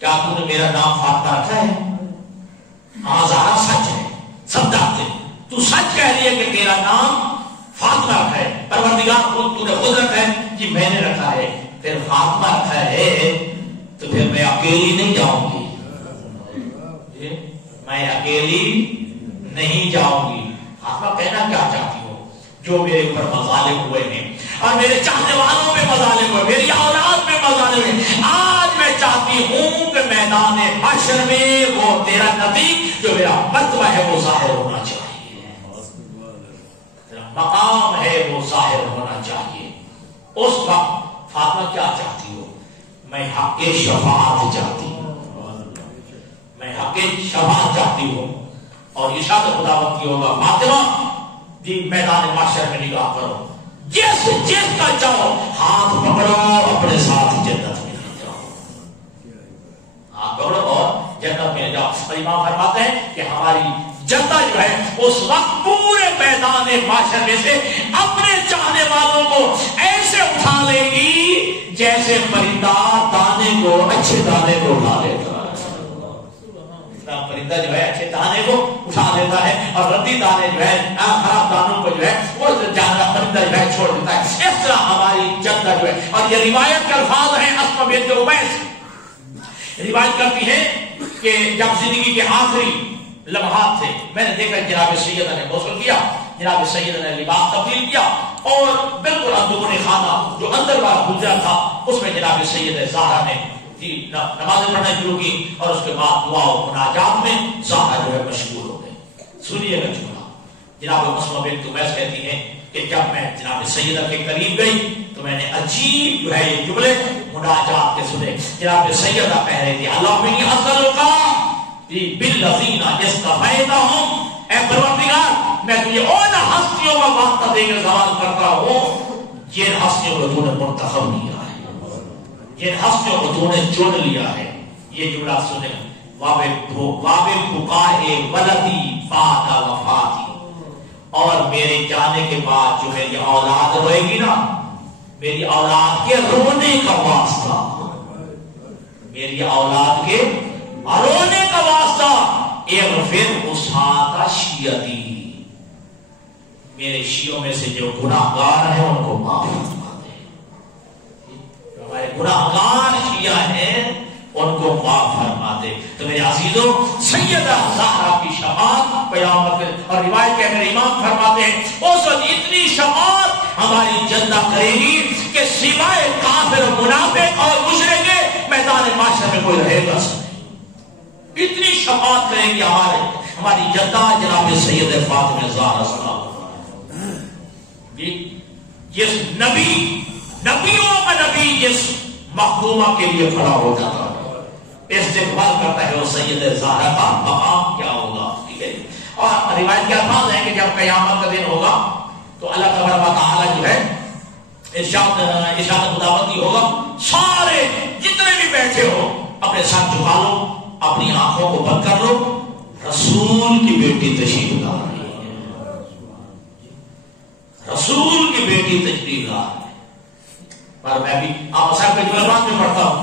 کیا تو نے میرا نام فاطمہ رکھا ہے؟ ہاں زہرا سچ ہے, سب جانتے تو سچ کہہ رہی ہے کہ تیرا نام فاطمہ رکھا ہے. پروردگار تو نے خود رکھا ہے کہ میں نے رکھا ہے. پھر فاطمہ رکھا ہے تو پھر میں اکیلی نہیں جاؤں گی, میں اکیلی نہیں جاؤں گی. فاطمہ کہنا کیا چاہتی ہو؟ جو میرے اوپر مظالم ہوئے ہیں اور میرے چاہنے والوں پہ مظالم ہوئے, میری اولاد پہ مظالم ہوئے, آج میں چاہتی ہوں کہ میدان حشر میں وہ تیرا نبی جو میرا مرتبہ ہے وہ ظاہر ہونا چاہیے, مقام ہے وہ ظاہر ہونا چاہیے. اس وقت فاطمہ کیا چاہتی ہو؟ میں حق شفاعت چاہتی ہوں, میں حق شفاعت چاہتی ہوں. اور ارشاد خداوند کی ہوگا فاطمہ جی میدان محشر میں نگاہ کرو, جس کا چاہو ہاتھ پکڑو اپنے ساتھ جنت میں لے جاؤ, ہاتھ پکڑو اور جنت میں لے جاؤ. اور امام فرماتے ہیں کہ ہماری جنت جو ہے اس وقت پورے میدان محشر میں سے اپنے چاہنے والوں کو ایسے اٹھا لے گی جیسے پرندہ دانے کو اچھے دانے کو اٹھا لیتا ہے. پرندہ جو ہے اچھے دانے کو اٹھا لیتا ہے اور ردی دانے جو ہے خراب دانوں کو جو ہے وہ جانور پرندہ جو ہے چھوڑ دیتا ہے. اس طرح ہماری جنت جو ہے, اور یہ روایت کے الفاظ ہیں اسماء بنت امیس روایت کرتی ہے کہ جب زندگی کے آخری لمحات تھے میں نے دیکھا جناب سیدہ نے غسل کیا, جناب سیدہ نے لباس تبدیل کیا اور بالکل اندرون خانہ جو اندر والا گزرا تھا اس میں جناب سیدہ زہرا نے جی نماز پڑھنا شروع کی اور اس کے بعد دعا و مناجات میں زہرا جو ہے مشغول ہو گئے. سنیے گا جملہ, جناب اسماء بنت امیس کہتی ہیں کہ جب میں جناب سیدہ کے قریب گئی تو میں نے عجیب جو ہے یہ جملے مناجات کے سنے. جناب سیدہ کہہ رہی تھی اللہ منی اسألک بالذین اصطفیتہم, اے پروردگار میں تجھے ان ہستیوں کا واسطہ دے کر سوال کرتا ہوں جن ہستیوں کو تو نے منتخب کیا ہے, جن ہستیوں کو تو نے چن لیا ہے. یہ جملہ سنے واب بکائے ولدی بعد وفاتی, اور میرے جانے کے بعد جو میری اولاد روئے گی نا, میری اولاد کے رونے کا واسطہ, میری اولاد کے رونے کا واسطہ اغفر اسحاق شیعتی, میرے شیعوں میں سے جو گناہگار ہیں ان کو معاف فرما دے. جو ہمارے گناہگار شیعہ ہیں ان کو معاف فرما دے. تو میرے عزیزوں سیدہ زہرا کی شفاعت قیامت اور روایت کے میرے امام فرماتے ہیں اس وقت اتنی شفاعت ہماری جنت کرے گی کہ سوائے کافر و منافق اور مشرک کے میدان محشر میں کوئی رہے گا. اتنی شفاعت کریں گی ہماری جدہ جناب سید فاطمہ زہرا سلام جس نبیوں کا نبی جس مخدومہ کے لیے کھڑا ہو جاتا ہے استقبال کرتا ہے وہ سید زہرا کا مقام کیا ہوگا. ٹھیک ہے. اور روایت کے الفاظ ہیں کہ جب قیامت کا دن ہوگا تو اللہ تبارک و تعالی جو ہے ارشاد خداوندی ہوگا، سارے جتنے بھی بیٹھے ہو اپنے ساتھ جھکا لو، اپنی آنکھوں کو بند کر لو، رسول کی بیٹی تشریف لا رہی ہے، رسول کی بیٹی تشریف لا رہی ہے۔ پر میں بھی آپ صاحب کے جلوات میں پڑھتا ہوں،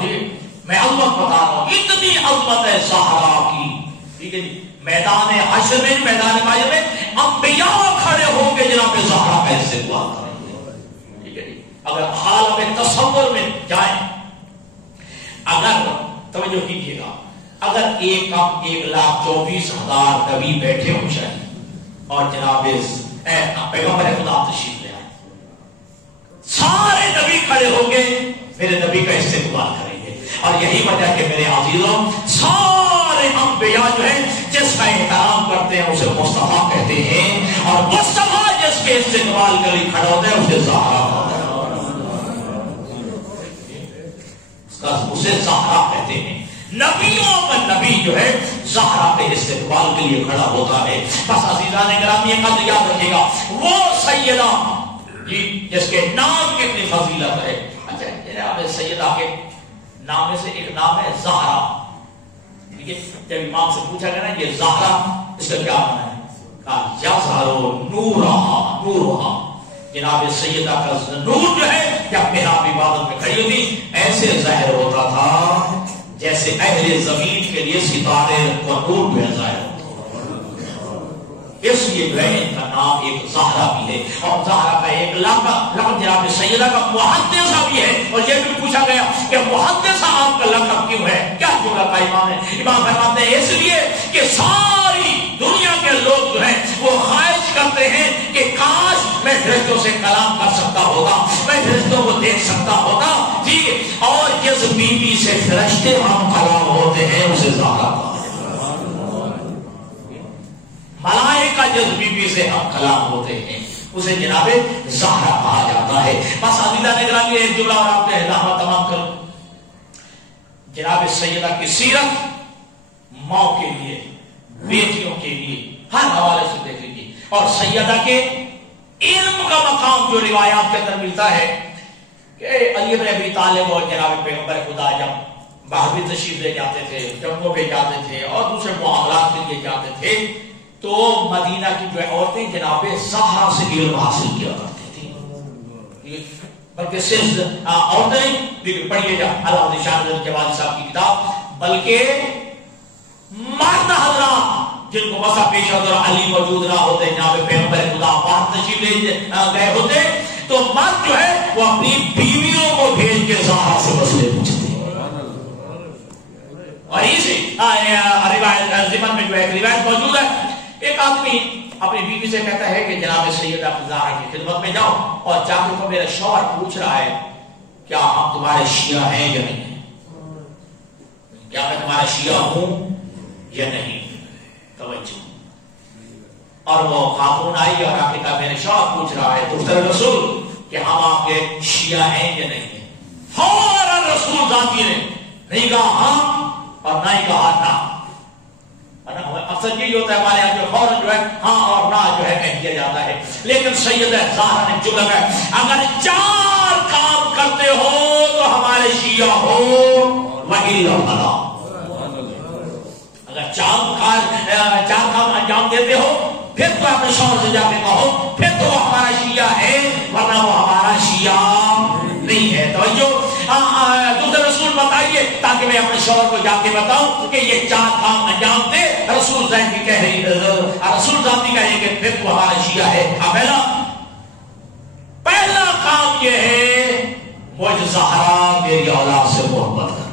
میں عظمت بتا رہا ہوں، اتنی عظمت ہے زہرا کی، ٹھیک ہے جی۔ میدان حشر میں، میدان محشر میں انبیاء کھڑے ہوں گے جناب زہرا کا استقبال کریں گے، ٹھیک ہے جی۔ اگر حال میں تصور میں جائیں، اگر توجہ کیجیے گا، اگر 1,24,000 نبی بیٹھے ہوں شاید، اور جناب پیغمبر خدا تشریف لے آئے، سارے نبی کھڑے ہوں گے میرے نبی کا استقبال کریں گے، اور یہی وجہ کہ میرے عزیزوں سارے انبیاء جو ہیں جس کا احترام کرتے ہیں اسے مصطفیٰ کہتے ہیں، اور مصطفیٰ جس کے استقبال کے لیے کھڑا ہوتا ہے اسے زہرا ہوتا ہے، اسے زہرا کہتے ہیں۔ نبیوں کا نبی جو ہے زہرا کے استقبال کے لیے کھڑا ہوتا ہے۔ بس عزیزان گرامی یہ قدر یاد رکھیے گا، وہ سیدہ جی جس کے نام کی اتنی فضیلت ہے۔ اچھا جناب سیدہ کے نام میں سے ایک نام ہے زہرا، ٹھیک ہے؟ جب امام سے پوچھا گیا نا یہ زہرا اس کا کیا معنی ہے، کہا یظہر نورہا، نورہا، جناب سیدہ کا نور جو ہے جب محراب عبادت میں کھڑی ہوتی ایسے ظاہر ہوتا تھا جیسے اہل زمین کے لیے ستارے کا نور جو ہے ظاہر ہوتا، اس لیے جو ہے ان کا نام ایک زہرا بھی ہے، اور زہرا کا ایک لقب جناب سیدہ کا محدثہ بھی ہے۔ اور یہ بھی پوچھا گیا کہ محدثہ آپ کا لقب کیوں ہے، کیا کیوں رکھا امام نے؟ امام فرماتے ہیں اس لیے کہ ساری دنیا کے لوگ جو ہیں وہ خواہش کرتے ہیں کہ کاش میں فرشتوں سے کلام کر سکتا ہوگا، میں فرشتوں کو دیکھ سکتا ہوگا، ٹھیک ہے؟ اور جس بیوی سے فرشتے ہم کلام ہوتے ہیں اسے زہرا کہا، ملائکہ جس بیوی سے ہم کلام ہوتے ہیں اسے جناب زہرا کہا جاتا ہے۔ بس عزیزہ نے گرامی ایک جملہ اور آپ نے علامہ تمام کرو، جناب سیدہ کی سیرت ماں کے لیے، بیٹیوں کے لیے ہر حوالے سے دیکھ لیجیے، اور سیدہ کے علم کا مقام جو روایات کے اندر ملتا ہے کہ علی بن ابی طالب اور جناب پیغمبر خدا جب باہر بھی تشریف لے جاتے تھے، جنگوں پہ جاتے تھے اور دوسرے معاملات کے لیے جاتے تھے، تو مدینہ کی جو عورتیں جناب زہرا سے علم حاصل کیا کرتی تھی، بلکہ صرف عورتیں پڑھیے جا علامہ شاہ جوادی صاحب کی کتاب، بلکہ مرد حضرات جن کو مسا پیش اور علی موجود نہ ہوتے، جناب پیغمبر خدا باہر تشریف لے گئے ہوتے، تو مرد جو ہے وہ اپنی بیویوں کو بھیج کے زہرا سے مسئلے پوچھتے ہیں۔ اور اسی روایت ضمن میں جو ہے روایت موجود ہے، ایک آدمی اپنی بیوی سے کہتا ہے کہ جناب سیدہ زہرا کی خدمت میں جاؤ، اور جا کے میرا شوہر پوچھ رہا ہے کیا ہم تمہارے شیعہ ہیں یا نہیں ہیں، کیا میں تمہارا شیعہ ہوں یا نہیں، توجہ۔ اور وہ خاتون آئی اور آ کے کہا میرے شوہر پوچھ رہا ہے دختر رسول کہ ہم آپ کے شیعہ ہیں یا نہیں ہیں، فوراً رسول ذاتی نے نہیں کہا ہاں اور نہ ہی کہا نہ، اکثر یہی ہوتا ہے ہمارے یہاں جو فوراً جو ہے ہاں اور نہ جو ہے کہہ دیا جاتا ہے، لیکن سیدہ زہرا نے جو لگا اگر 4 کام کرتے ہو تو ہمارے شیعہ ہو وہی اللہ، اگر 4 کام انجام دیتے ہو پھر تو اپنے شوہر سے جا کے کہو پھر تو وہ ہمارا شیعہ ہے، ورنہ وہ ہمارا شیعہ نہیں ہے۔ توجہ، دوسرے رسول بتائیے تاکہ میں اپنے شوہر کو جا کے بتاؤں کہ یہ 4 کام انجام دے، رسول ذاتی کہہ رہی رسول ذاتی کہہ رہی کہ پھر تو ہمارا شیعہ ہے۔ پہلا کام یہ ہے مجھ زہرا میری اولاد سے محبت کرنا،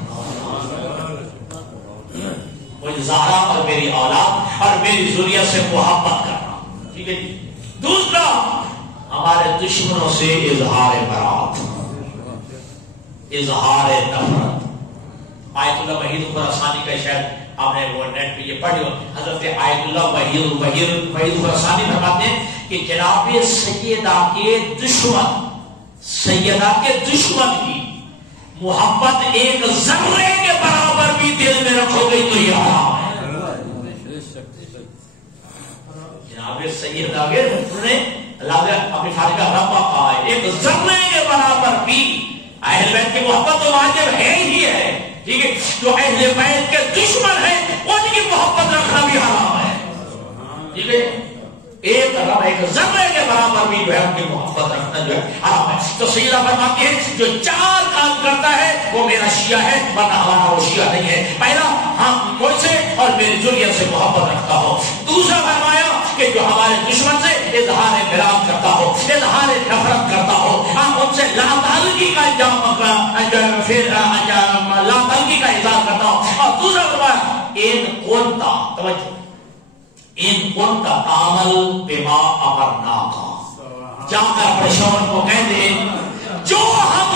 مجھ زہرا اور میری اولاد اور میری ذریت سے محبت کرنا، ٹھیک ہے جی۔ دوسرا ہمارے دشمنوں سے اظہار برات، اظہار نفرت۔ آیت اللہ وحید خراسانی کا شاید آپ نے وہ نیٹ پہ یہ پڑھی ہو، حضرت آیت اللہ وحید خراسانی فرماتے ہیں کہ جناب سیدہ کے دشمن کی محبت ایک ذرے کے برابر بھی دل میں رکھو گئی تو یہ حرام ہے۔ جناب سیدہ کے اللہ نے اپنی فارغہ ربا کہا ہے ایک ذرے کے برابر بھی اہل بیت کی محبت تو واجب ہے ہی ہے، ٹھیک ہے، جو اہل بیت کے دشمن ہیں ان کی محبت رکھنا بھی حرام ہے، ٹھیک ہے، ایک رب ایک ذرے کے برابر بھی جو ہے ان کی محبت رکھنا جو ہے حرام ہے۔ تو سیدہ فرماتی ہے جو 4 کام کرتا ہے وہ میرا شیعہ ہے، ورنہ ہمارا وہ شیعہ نہیں ہے۔ پہلا، ہم مجھ سے اور میری ذریت سے محبت رکھتا ہو۔ دوسرا فرمایا کہ جو ہمارے دشمن سے اظہار بغض کرتا ہو، اظہار نفرت کرتا ہو، ہم ان سے لا تعلقی کا پھر لا تعلقی کا اظہار کرتا ہو۔ اور دوسرا فرمایا ان قلتا، توجہ، ان قلتا تعمل بما امرناک، جا کر اپنے شوہر کو کہہ دے جو ہم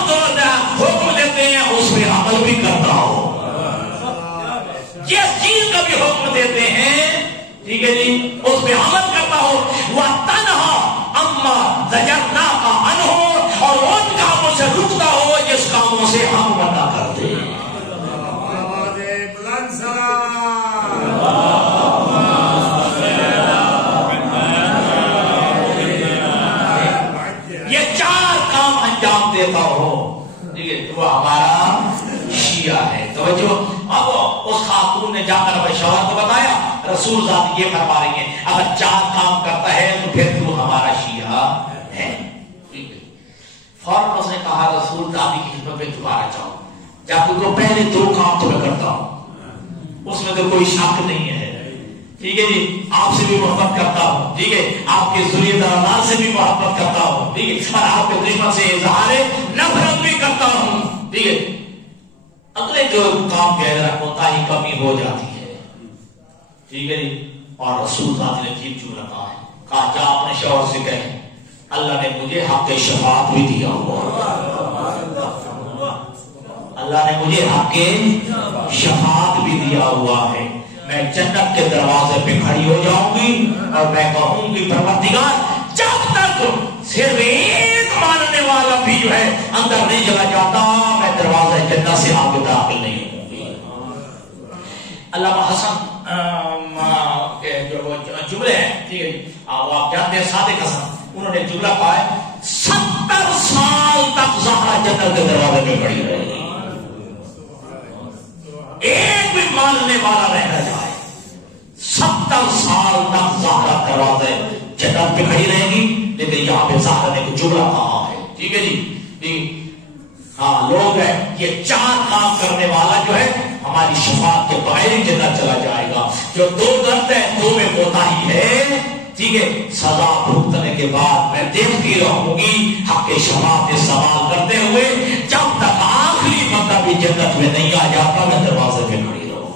حکم دیتے ہیں اس پہ عمل بھی کرتا ہو، جس چیز کا بھی حکم دیتے ہیں، ٹھیک ہے جی، اس پہ عمل کرتا ہو، وَتَنْهَا عَمَّا زَجَرْنَاكَ عَنْهُ، اور ان کاموں سے رکتا ہو جس کاموں سے ہم منع کرتے ہیں۔ یہ 4 کام انجام دیتا ہو، ٹھیک ہے، وہ ہمارا شیعہ ہے۔ توجہ، اب اس خاتون نے جا کر اپنے شوہر کو بتایا، رسول ذات یہ فرما رہی ہیں اگر 4 کام کرتا ہے تو پھر تو ہمارا شیعہ ہے۔ فوراً اس نے کہا رسول ذات کی خدمت میں دوبارہ جاؤ، جب تو پہلے 2 کام تو میں کرتا ہوں، اس میں تو کوئی شک نہیں ہے، ٹھیک ہے جی، آپ سے بھی محبت کرتا ہوں، ٹھیک ہے، آپ کے ذریت اولاد سے بھی محبت کرتا ہوں، ٹھیک ہے، اور آپ کے دشمن سے اظہار نفرت بھی کرتا ہوں، ٹھیک ہے، اگلے جو کام کہہ رہا ہوتا ہی کمی ہو جاتی ہے، ٹھیک ہے جی۔ اور رسول ذات نے عجیب جملہ کہا جا اپنے شوہر سے کہیں اللہ نے مجھے حق شفاعت بھی دیا ہوا، اللہ نے مجھے حق شفاعت بھی دیا ہوا ہے، میں جنت کے دروازے پہ کھڑی ہو جاؤں گی اور میں کہوں گی پروردگار جب تک صرف ایک ماننے والا بھی جو ہے اندر نہیں چلا جاتا میں دروازہ جنت سے آگے داخل نہیں ہوں گی۔ علامہ حسن کے جو جملے ہیں، ٹھیک ہے، آپ جانتے ہیں صادق حسن، انہوں نے جملہ کہا ہے 70 سال تک زہرا جنت کے دروازے پہ کھڑی رہے گی، ایک بھی ماننے والا رہ نہ جائے، 70 سال تک زہرا دروازے جنت پہ کھڑی رہے گی۔ لیکن یہاں پہ زہرا نے کچھ جملہ کہا ہے، ٹھیک ہے جی، ہاں لوگ ہیں یہ 4 کام کرنے والا جو ہے ہماری شفاعت کے بغیر ہی جنت چلا جائے گا، جو 2 کرتے ہیں 2 میں کوتاہی ہے، ٹھیک ہے، سزا بھگتنے کے بعد میں دیکھتی رہوں گی حق شفاعت کے سوال کرتے ہوئے جب تک آخری بندہ بھی جنت میں نہیں آ جاتا میں دروازے پہ کھڑی رہوں۔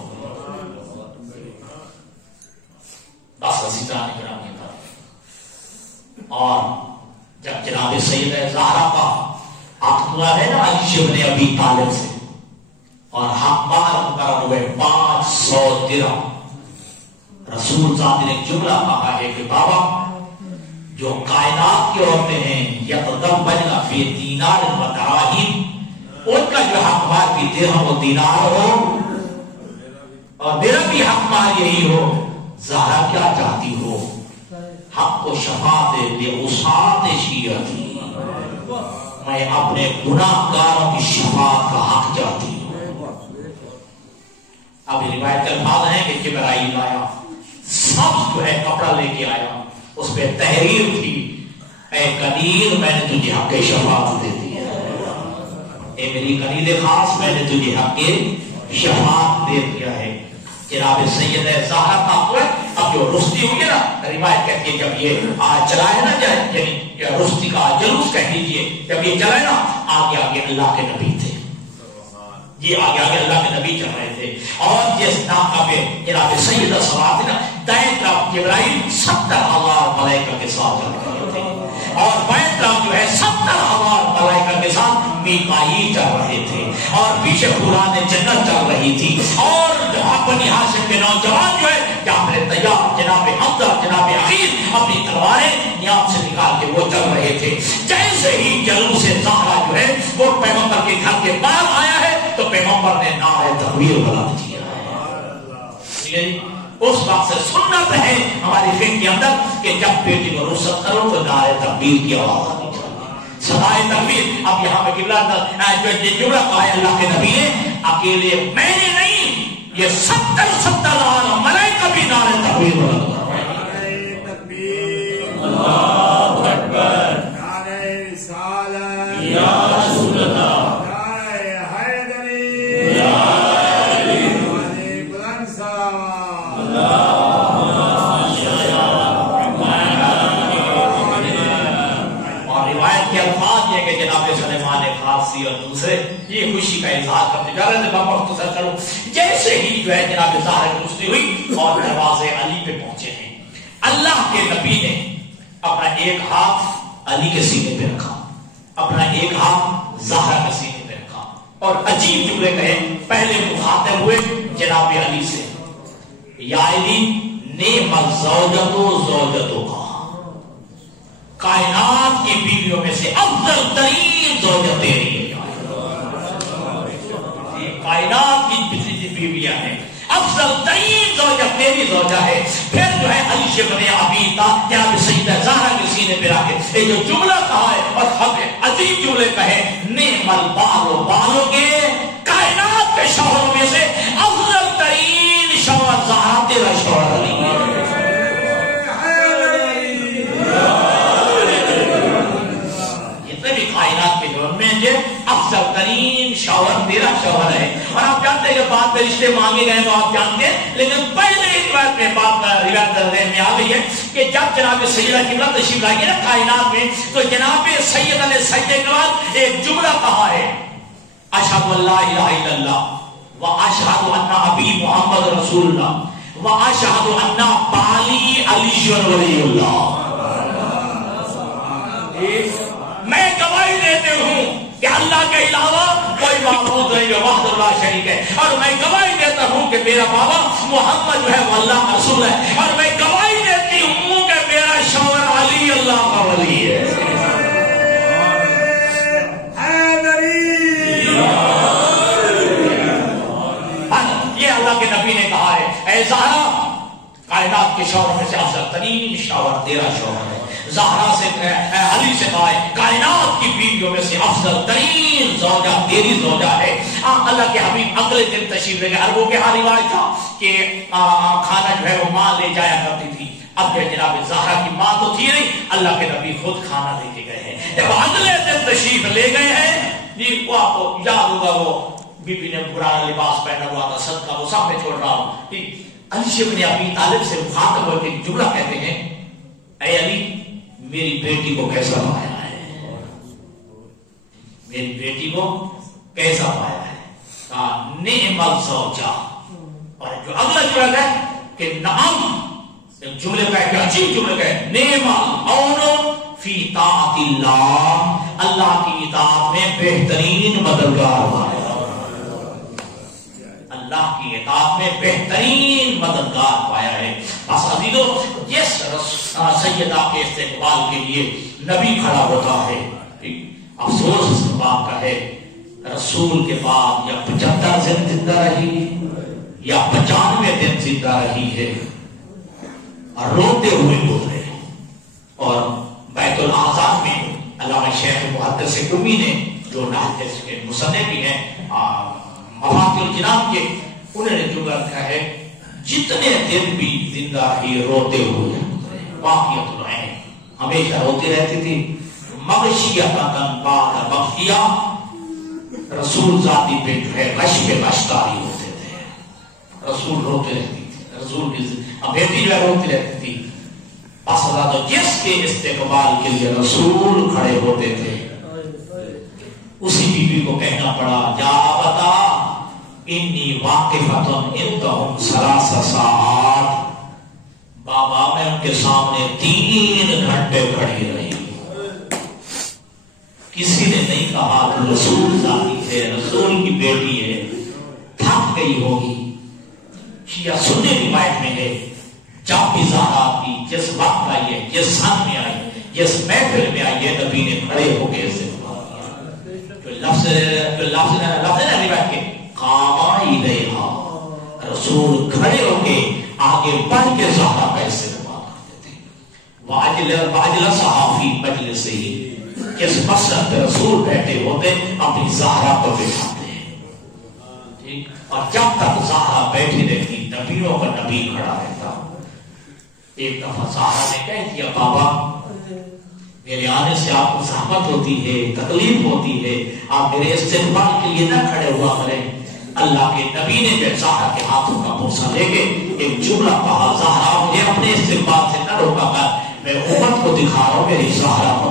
بس عزیزان کرام یہ تھا۔ اور جب جناب سیدہ زہرا کا حق ہوا ہے نا علی بن ابی طالب سے، اور حق مقرر ہوئے 500 درہم، رسول ذات نے جملہ کہا ہے کہ بابا جو کائنات کی عورتیں ہیں یتزوجن فی دینار و دراہم، ان کا جو حق مال بھی درہم و دینار ہو اور میرا بھی حق مال یہی ہو۔ زہرا کیا چاہتی ہو؟ حق و شفاعت لعصاة شیعتی، میں اپنے گناہ گاروں کی شفاعت کا حق چاہتی ہوں۔ اب روایت کے الفاظ ہیں کہ جبرائیل آیا، سب جو ہے کپڑا لے کے آیا، اس پہ تحریر تھی اے کنیر میں نے تجھے حق شفاعت دے دی ہے، اے میری کنیر خاص میں نے تجھے حق شفاعت دے دیا ہے۔ جناب سیدہ زہرا کا ہوئے اب جو رستی ہوئی نا، روایت کہتی ہے جب یہ آج چلائے نا جائے، یعنی رستی کا جلوس کہہ لیجیے، جب یہ چلائے نا آگے آگے اللہ کے نبی تھے، یہ آگے آگے اللہ کے نبی چل رہے تھے، اور جس ناکہ پہ جناب سیدہ سوات نا دائیں طرف جبرائیل 70,000 ملائکہ کے ساتھ چل رہے تھے، اور بائیں طرف جو ہے 70,000 ملائکہ کے ساتھ میکائیل چل رہے تھے، اور پیچھے قرآن جنت چل رہی تھی، اور بنی ہاشم کے نوجوان جو ہے جعفر طیار، جناب حمزہ، جناب عقیل اپنی تلواریں نیام سے نکال کے وہ چل رہے تھے۔ جیسے ہی جلوس زہرا جو ہے وہ پیغمبر کے گھر کے باہر آیا ہے تو پیغمبر نے نعرہ تکبیر بلند کیا ہے، اس وقت سے سنت ہے ہماری فکر کے اندر کہ جب بیٹی کو رخصت کرو تو نعرہ تکبیر کی آواز آنی چاہیے، صدائے تکبیر۔ اب یہاں پہ قبلہ جو جملہ کہا ہے اللہ کے نبی نے، اکیلے میں نے نہیں، یہ 70,000 ملائکہ بھی نعرہ تکبیر بلند کرو۔ اللہ اکبر، نعرہ رسالت یا رسول اللہ، نعرہ حیدری یا علی، نعرہ بلند صلوات اور روایت کے الفاظ یہ کہ جناب سلیمان فارسی اور دوسرے یہ خوشی کا اظہار کرتے جا رہے تھے، میں مختصر کروں، جیسے ہی جو ہے جناب زہرا کی رخصتی ہوئی اور دروازے علی پہ پہنچے ہیں، اللہ کے نبی نے اپنا ایک ہاتھ علی کے سینے پہ رکھا، اپنا ایک ہاتھ زہرا کے سینے پہ رکھا، اور عجیب جملے کہے، پہلے مخاطب ہوئے جناب علی سے، یا علی نعم الزوجۃ زوجتک، کائنات کی بیویوں میں سے افضل ترین زوجہ تیری ہے، کائنات کی بیویاں ہیں، افضل ترین زوجہ تیری زوجہ ہے۔ پھر جو ہے علی سے بنے ابی طالب جناب سیدہ زہرا کے سینے پہ رکھے، یہ جو جملہ کہا ہے اور خط عجیب جملے کہے، نعم البال بالوں کے کائنات کے شوہروں میں سے افضل ترین شوہر زہرا تیرا شوہر علی ہے۔ کائنات کے جوڑ میں جو افضل ترین شوہر تیرا شوہر ہے، اور آپ جانتے ہیں کہ بعد میں رشتے مانگے گئے تو آپ جانتے ہیں، لیکن پہلے اس بات میں بات روایت ذہن میں آ گئی ہے کہ جب جناب سیدہ قبلہ تشریف لائے نا کائنات میں، تو جناب سیدہ نے سجدے کے بعد ایک جملہ کہا ہے، اشہد ان لا الہ الا اللہ و اشہد ان ابی محمد رسول اللہ و اشہد ان بالی علی ولی اللہ۔ میں گواہی دیتے ہوں کہ اللہ کے علاوہ کوئی معبود نہیں جو وحدہ لا شریک ہے، اور میں گواہی دیتا ہوں کہ میرا بابا محمد جو ہے وہ اللہ کا رسول ہے، اور میں گواہی دیتی ہوں کہ میرا شوہر علی اللہ کا ولی ہے۔ یہ اللہ کے نبی نے کہا ہے، اے زہرا کائنات کے شوہر میں سے افضل ترین شوہر تیرا شوہر ہے۔ زہرا سے علی سے کہا ہے، کائنات کی بیویوں میں سے افضل ترین زوجہ تیری زوجہ ہے۔ اللہ کے حبیب اگلے دن تشریف لے گئے، عربوں کے ہاں رواج تھا کہ کھانا جو ہے وہ ماں لے جایا کرتی تھی، اب جو جناب زہرا کی ماں تو تھی نہیں، اللہ کے نبی خود کھانا لے کے گئے ہیں۔ جب اگلے دن تشریف لے گئے ہیں جی، وہ آپ کو یاد ہوگا وہ بی بی نے پرانا لباس پہنا ہوا تھا، صدقہ وہ سب میں چھوڑ رہا ہوں، علی سے بن ابی طالب سے مخاطب ہو کے جملہ کہتے ہیں، اے علی میری بیٹی کو کیسا پایا ہے، میری بیٹی کو کیسا پایا ہے، کہا نعم الزوجہ، اور جو اگلا جملہ ہے کہ نعم، جملے کا ہے کہ عجیب جملے کا ہے، نعم العون فی طاعت اللہ، اللہ کی اطاعت میں بہترین مددگار ہے، اللہ کی اطاعت میں بہترین مددگار پایا ہے۔ بس عزیزو، جس سیدہ کے استقبال کے لیے نبی کھڑا ہوتا ہے، افسوس اس بات کا ہے رسول کے بعد یا 75 دن زندہ رہی یا 95 دن زندہ رہی ہے اور روتے ہوئے گزرے، اور بیت الاعظم میں علامہ شیخ محدث قمی نے جو نحویت کے مصنف بھی ہیں مفاتیح الجنان کے، انہوں نے جو کہا ہے جتنے دن بھی زندہ ہی روتے ہوئے واقعیت العین، ہمیشہ روتی رہتی تھی، مغشیتاً بعد مغشیہ، رسول ذاتی پہ جو ہے غش پہ غش طاری ہوتے تھے، رسول روتے رہتی تھی، رسول کی بیٹی جو ہے روتی رہتی تھی، پس تو جس کے استقبال کے لیے رسول کھڑے ہوتے تھے اسی بی بی کو کہنا پڑا، جا بتا انی واقفتن عندہم ثلاث ساعات، بابا میں ان کے سامنے 3 گھنٹے کھڑی رہی، کسی نے نہیں کہا کہ رسول ذاتی تھے، رسول کی بیٹی ہے، تھک گئی ہوگی۔ شیعہ سنی روایت میں ہے جب بھی زہرا آتی، جس وقت آئی ہے، جس سن میں آئی، جس محفل میں آئی ہے، نبی نے کھڑے ہو کے اسے لفظ روایت کے قام الیہا، رسول کھڑے ہو کے آگے بڑھ کے زہرا کا استقبال کرتے تھے. واجل صحافی مجلس ہی کس مسجد پہ رسول بیٹھے ہوتے اپنی زہرا کو بٹھاتے ہیں. اور جب تک زہرا بیٹھی رہتی نبیوں کا نبی کھڑا رہتا. ایک دفعہ زہرا نے کہہ دیا بابا میرے آنے سے آپ کو زحمت ہوتی ہے تکلیف ہوتی ہے آپ میرے استقبال کے لیے نہ کھڑے ہوا کریں. اللہ کے نبی نے جو زہرا کے ہاتھوں کا بوسہ لے کے ایک جملہ کہا زہرا مجھے اپنے استقبال سے نہ روکا کر میں امت کو دکھا رہا ہوں میری زہرا کو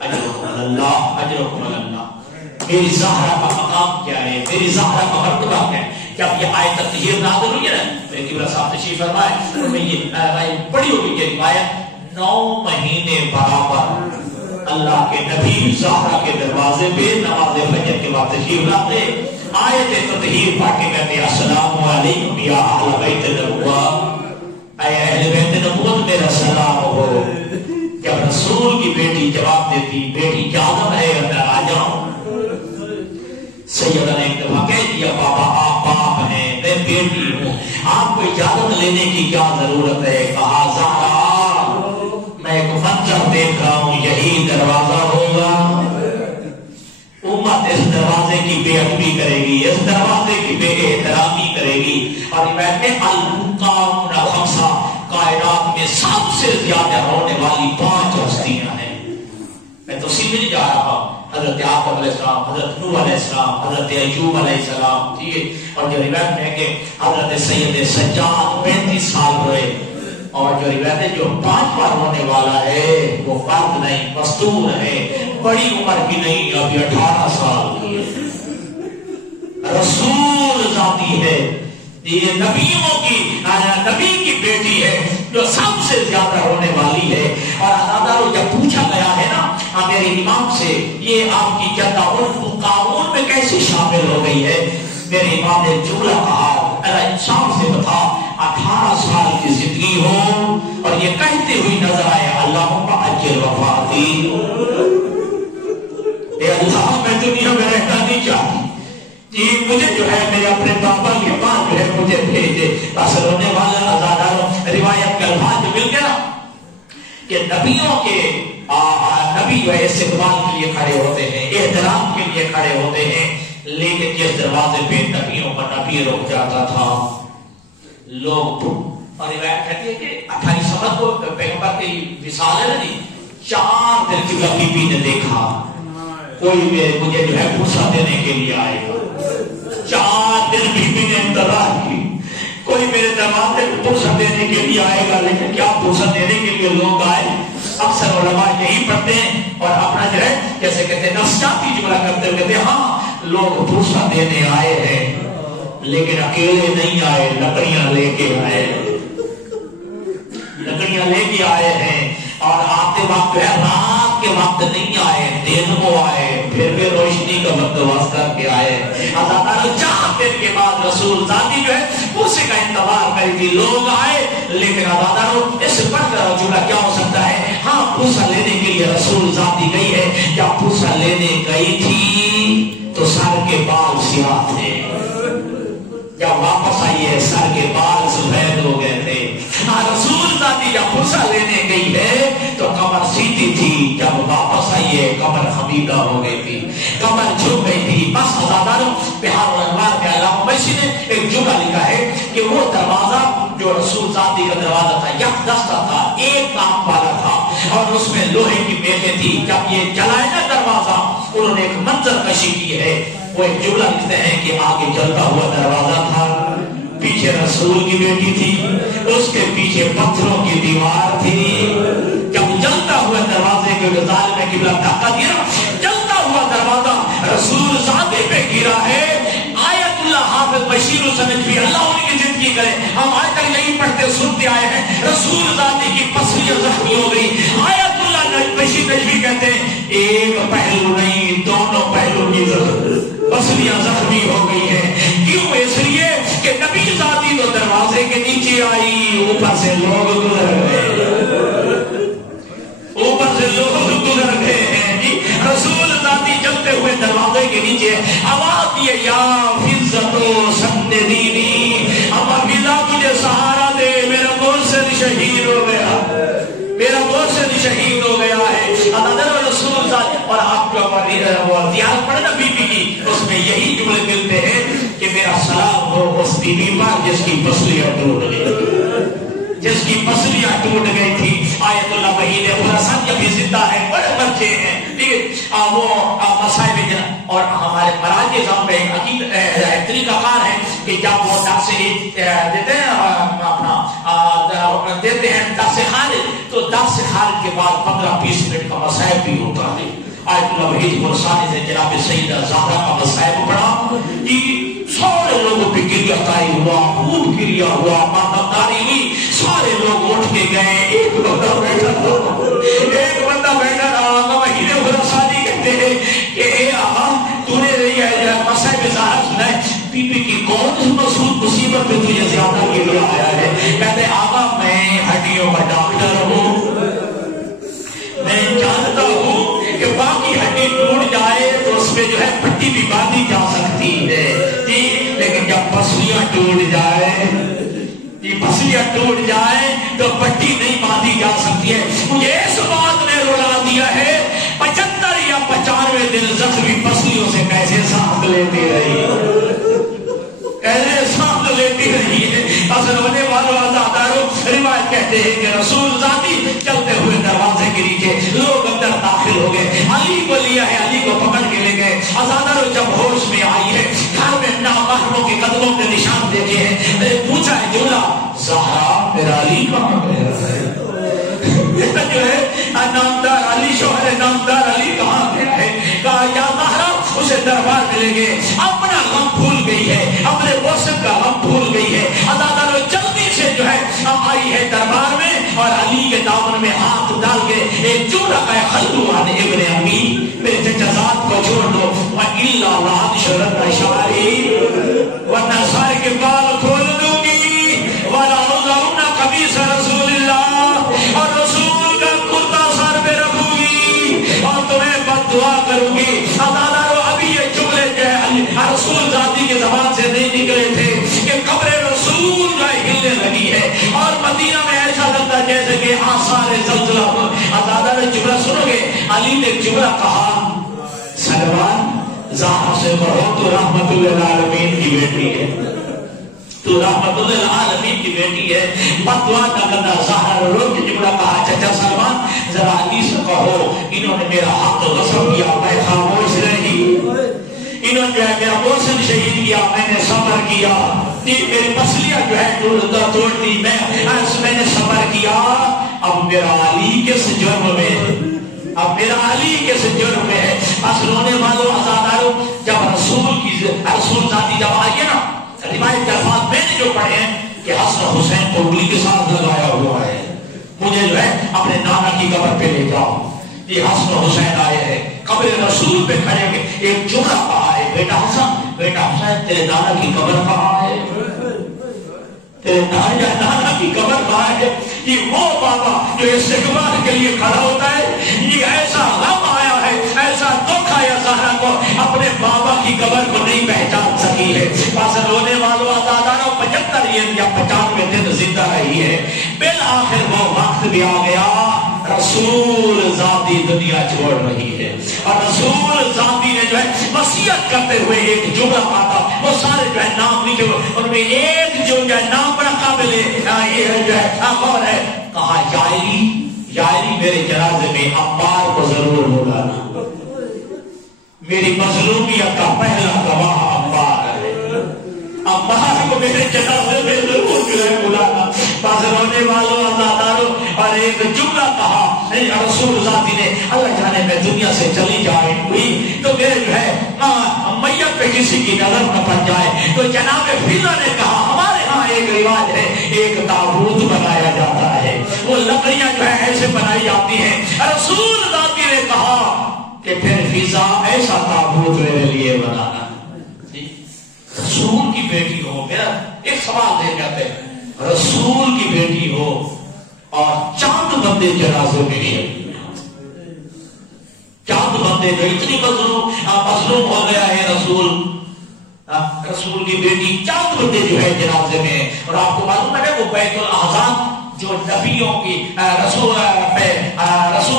اجرکم اللہ. میری زہرا کا مقام کیا ہے میری زہرا کا مرتبہ کیا ہے. جب یہ آیت تطہیر نازل ہوئی ہے نا قبلہ صاحب تشریف فرمائے ان میں یہ بڑی ہوئی یہ روایت 9 مہینے برابر اللہ کے نبی زہرا کے دروازے پہ نماز فجر کے بعد تشریف لاتے آیت تطہیر پڑھ کے کہتے السلام علیکم یا اہل بیت نبوہ اے اہل بیت نبوت میرا سلام ہو. جب رسول کی بیٹی جواب دیتی بیٹی اجازت ہے اندر آ جاؤ. سیدہ نے ایک دفعہ کہہ دیا بابا آپ باپ ہیں میں بیٹی ہوں آپ کو اجازت لینے کی کیا ضرورت ہے. کہا زہرا میں ایک منظر دیکھ رہا ہوں یہی دروازہ ہوگا. امت اس دروازے کی بے ادبی کرے گی اس دروازے کی بے احترامی کرے گی. اور المقامون خمسہ کائنات میں سب سے زیادہ رونے والی 5 ہستیاں ہیں. میں تو اسی میں نہیں جا رہا حضرت آدم علیہ السلام حضرت نوح علیہ السلام حضرت ایوب علیہ السلام ٹھیک ہے. اور جو روایت میں ہے کہ حضرت سید سجاد 35 سال ہوئے. اور جو روایت ہے جو 5 بار ہونے والا ہے وہ فرد نہیں مستور ہے بڑی عمر کی نہیں ابھی 18 سال کی ہے. رسول ذاتی ہے یہ نبیوں کی نبی کی بیٹی ہے جو سب سے زیادہ رونے والی ہے. اور ازادارو جب پوچھا گیا ہے نا میرے امام سے یہ آپ کی جدہ قانون میں کیسے شامل ہو گئی ہے. میرے امام نے جملہ کہا انسان سے بتا 18 سال کی زندگی ہو اور یہ کہتے ہوئی نظر آئے اللہم اجل وفاتی اے اللہ میں دنیا میں رہنا نہیں چاہتی جی مجھے جو ہے میرے اپنے بابا کے بعد جو ہے مجھے بھیجے. اصل ہونے والا ازاداروں روایت کے الفاظ جو مل گیا کہ نبیوں کے نبی جو ہے استقبال کے لیے کھڑے ہوتے ہیں احترام کے لیے کھڑے ہوتے ہیں. لیکن جس دروازے پہ نبیوں کا نبی رک جاتا تھا لوگ اور روایت کہتی ہے کہ 28 سفر کو پیغمبر کی مثال ہے نا جی 4 دن کی بی بی نے دیکھا کوئی مجھے جو ہے پرسہ دینے کے لیے آئے گا. 4 دن بی بی نے انتظار کی کوئی میرے دروازے کو پرسہ دینے کے لیے آئے گا. لیکن کیا پرسہ دینے کے لیے لوگ آئے. اکثر علماء یہی پڑھتے ہیں اور اپنا جو ہے جیسے کہتے ہیں نفسیاتی جملہ کرتے ہوئے کہتے ہیں ہاں لوگ پرسہ دینے آئے ہیں لیکن اکیلے نہیں آئے لکڑیاں لے کے آئے ہیں. اور آتے وقت جو ہے رات کے وقت نہیں آئے دن کو آئے پھر بھی روشنی کا بندوبست کر کے آئے. 4 دن کے بعد رسول ذاتی جو ہے اسی کا انتظار کری تھی لوگ آئے. لیکن ازاداروں اس بڑھ کر جملہ کیا ہو سکتا ہے. ہاں پوسا لینے کے لیے رسول ذاتی گئی ہے. جب پوسا لینے گئی تھی تو سر کے بال سیاہ تھے جب واپس آئی ہے سر کے بال سفید ہو گئے تھے. رسول ذاتی جب پرسہ لینے گئی ہے تو کمر سیدھی تھی جب واپس آئی ہے کمر خمیدہ ہو گئی تھی کمر جھک گئی تھی. بس ازاداروں بہار الانوار کے علامہ میسی نے ایک جملہ لکھا ہے کہ وہ دروازہ جو رسول ذاتی کا دروازہ تھا یک دستہ تھا ایک کام والا تھا اور اس میں لوہے کی میخیں تھی. جب یہ جلائے نا دروازہ انہوں نے ایک منظر کشی کی ہے. وہ ایک جملہ لکھتے ہیں کہ آگے جلتا ہوا دروازہ تھا پیچھے رسول کی بیٹی تھی اس کے پیچھے پتھروں کی دیوار تھی. جب جلتا ہوا دروازے کے ظالم میں قبلہ دھکا دیا جلتا ہوا دروازہ رسول ذاتی پہ گرا ہے. آیت اللہ حافظ بشیر سمجھ بھی اللہ ان کی زندگی کرے ہم آج تک نہیں پڑھتے سنتے آئے ہیں. رسول ذاتی کی پسلیاں زخمی ہو گئی. آیت اللہ بشیر نجوی کہتے ہیں ایک پہلو نہیں دونوں پہلو کی پسلیاں زخمی ہو گئی ہیں. کیوں؟ اس لیے کہ نبی ذاتی تو دروازے کے نیچے آئی اوپر سے لوگ گزر گئے ہیں جی. رسول ذاتی چلتے ہوئے دروازے کے نیچے آواز دیے یا فزتو سندینی محسن شہید ہو گیا ہے حضرت رسول اور آپ جو زیارت پڑھے نا بی بی کی اس میں یہی جملے ملتے ہیں کہ میرا سلام ہو اس بی بی پر جس کی پسلیاں ٹوٹ گئی تھی آیت اللہ وحید خراسان جب یہ زندہ ہے بڑے بچے ہیں وہ مصائب اور ہمارے مراج نظام میں عقید طریقہ کار ہے کہ جب وہ درس دیتے ہیں اپنا دیتے ہیں درس خارج تو درس خارج کے بعد 15-20 منٹ کا مصائب بھی ہوتا ہے آیت اللہ وحید خراسانی سے جناب سیدہ زہرا کا مصائب پڑھا کہ سارے لوگوں پہ گریہ تاری ہوا خوب گریہ ہوا ماتمداری ہوئی سارے لوگ اٹھ کے گئے ایک بندہ بیٹھا رہا آقا وحید خراسانی کہتے ہیں کہ اے آقا تو نے مصائب زہرا سنا ہے بی بی کی کون مصیبت پہ تجھے زیادہ گریہ آیا ہے کہتے ہیں آقا میں ہڈیوں کا ڈاکٹر ہوں میں جانتا ہوں کہ باقی ہڈی ٹوٹ جائے تو اس پہ جو ہے پٹی بھی باندھی جا سکتی ہے لیکن جب پسلیاں ٹوٹ جائے تو پٹی نہیں باندھی جا سکتی ہے مجھے اس بات نے رلا دیا ہے 75 یا 95 دن زخمی پسلیوں سے کیسے سانس لیتی رہی ہے اصل ہونے والوں عزاداروں روایت کہتے ہیں کہ رسول ذاتی چلتے ہوئے دروازے کے نیچے لوگ اندر داخل ہو گئے علی کو لیا ہے علی کو پکڑ کے لے گئے عزاداروں جب ہوش میں آئی ہے گھر میں نامحرموں کے قدموں کے نشان دیکھے ہیں پوچھا ہے جملہ زہرا میرا علی کہاں گیا جو ہے نامدار علی شوہر نامدار علی کہاں گیا ہے کہا یا زہرا اسے دربار میں لے گئے اپنا غم بھول گئی ہے اپنے موسم کا غم بھول گئی ہے عزاداروں جلدی سے جو ہے آئی ہے دربار میں اور علی کے دامن میں ہاتھ ڈال کے ایک جملہ کا خلو عن ابن امی میرے جزات کو چھوڑ دو وَإِلَّا لَعَدْ شَرَدْ شَعَرِي ورنہ سارے کے بال کھول دوں گی وَلَعُذَرُنَّ قَمِيصَ رَسُولِ اللَّهِ اور رسول کا کرتا سر پہ رکھوں گی اور تمہیں بد دعا کروں گی عزاداروں ابھی یہ جملے جو ہے رسول ذاتی کی زبان سے نہیں نکلے تھے کہ قبر رسول جو ہے ہلنے لگی ہے اور مدینہ میں ایسا لگتا جیسے کہ آثار زلزلہ عزاداروں جملہ سنو گے علی نے جملہ کہا سلمان زہرا سے پڑھو تو رحمت للعالمین کی بیٹی ہے تو رحمت للعالمین کی بیٹی ہے بد دعا نہ کرنا زہرا رو کے جملہ کہا چچا سلمان ذرا علی سے کہو انہوں نے میرا حق غصب کیا میں خاموش رہی انہوں نے میرا محسن شہید کیا میں نے صبر کیا میری پسلیاں جو ہے توڑ دی میں نے صبر کیا اب میرا علی کس جرم میں ہے بس رونے والوں عزاداروں جب رسول ذاتی جب آئیے نا روایت کے الفاظ میں نے جو پڑھے ہیں کہ حسن حسین کو انگلی کے ساتھ لگایا ہوا ہے مجھے جو ہے اپنے نانا کی قبر پہ لے جاؤ یہ حسن حسین آئے ہیں قبر رسول پہ کھڑے ہوئے ایک جملہ کہا ہے بیٹا حسین تیرے نانا کی قبر کہاں ہے تیرے نانا کی قبر کہاں ہے یہ وہ بابا جو استقبال کے لیے کھڑا ہوتا ہے یہ ایسا غم آیا ہے ایسا دکھ آیا زہرا کو اپنے بابا کی قبر کو نہیں پہچان سکی ہے بس رونے والوں عزاداروں 75 یا 95 دن زندہ رہی ہے بالآخر وہ وقت بھی آ گیا رسول ذاتی دنیا چھوڑ رہی ہے اور رسول ذاتی نے جو ہے وصیت کرتے ہوئے ایک جملہ کہا تھا وہ سارے جو ہے نام لکھے ہوئے ان میں ایک جو ہے نام بڑا قابل ہے یہ جو ہے اور ہے کہا یاری میرے جنازے میں عمار کو ضرور بلانا میری مظلومیت کا پہلا گواہ عمار ہے عمار کو میرے جنازے میں ضرور جو ہے بلانا بس رونے والوں عزاداروں اور ایک جملہ کہا رسول ذاتی نے اللہ جانے میں دنیا سے چلی جائے ہوئی تو میرے جو ہے میت پہ کسی کی نظر نہ پڑ جائے تو جناب فضا نے کہا ہمارے ہاں ایک رواج ہے ایک تابوت بنایا جاتا ہے وہ لکڑیاں جو ہے ایسے بنائی جاتی ہیں رسول ذاتی نے کہا کہ پھر فضا ایسا تابوت میرے لیے بنانا رسول کی بیٹی ہو میرا ایک سوال دے جاتے ہیں رسول کی بیٹی ہو اور چاند بندے جنازے میں چاند بندے جو اتنی مظلوم ہو گیا ہے رسول کی بیٹی چاند بندے جو ہے جنازے میں اور آپ کو معلوم ہے وہ بیت الاحزان جو نبیوں کی رسول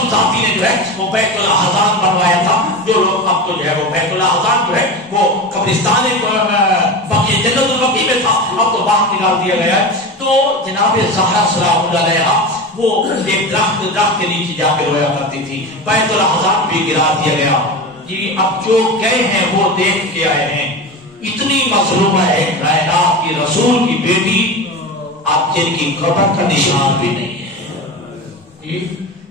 ذاتی نے جو ہے وہ بیت الاحزان بنوایا تھا. جو لوگ اب تو جو ہے وہ بیت الاحزان جو ہے وہ قبرستان بقیع جنت البقیع میں تھا, اب تو باہر نکال دیا گیا ہے. تو جناب زہرا سلام اللہ علیہا وہ ایک درخت کے نیچے جا کے رویا کرتی تھی. بیت الاحزان بھی گرا دیا گیا. جی اب جو گئے ہیں وہ دیکھ کے آئے ہیں. اتنی مظلومہ ہے کائنات کی رسول کی بیٹی, اب جن کی قبر کا نشان بھی نہیں ہے.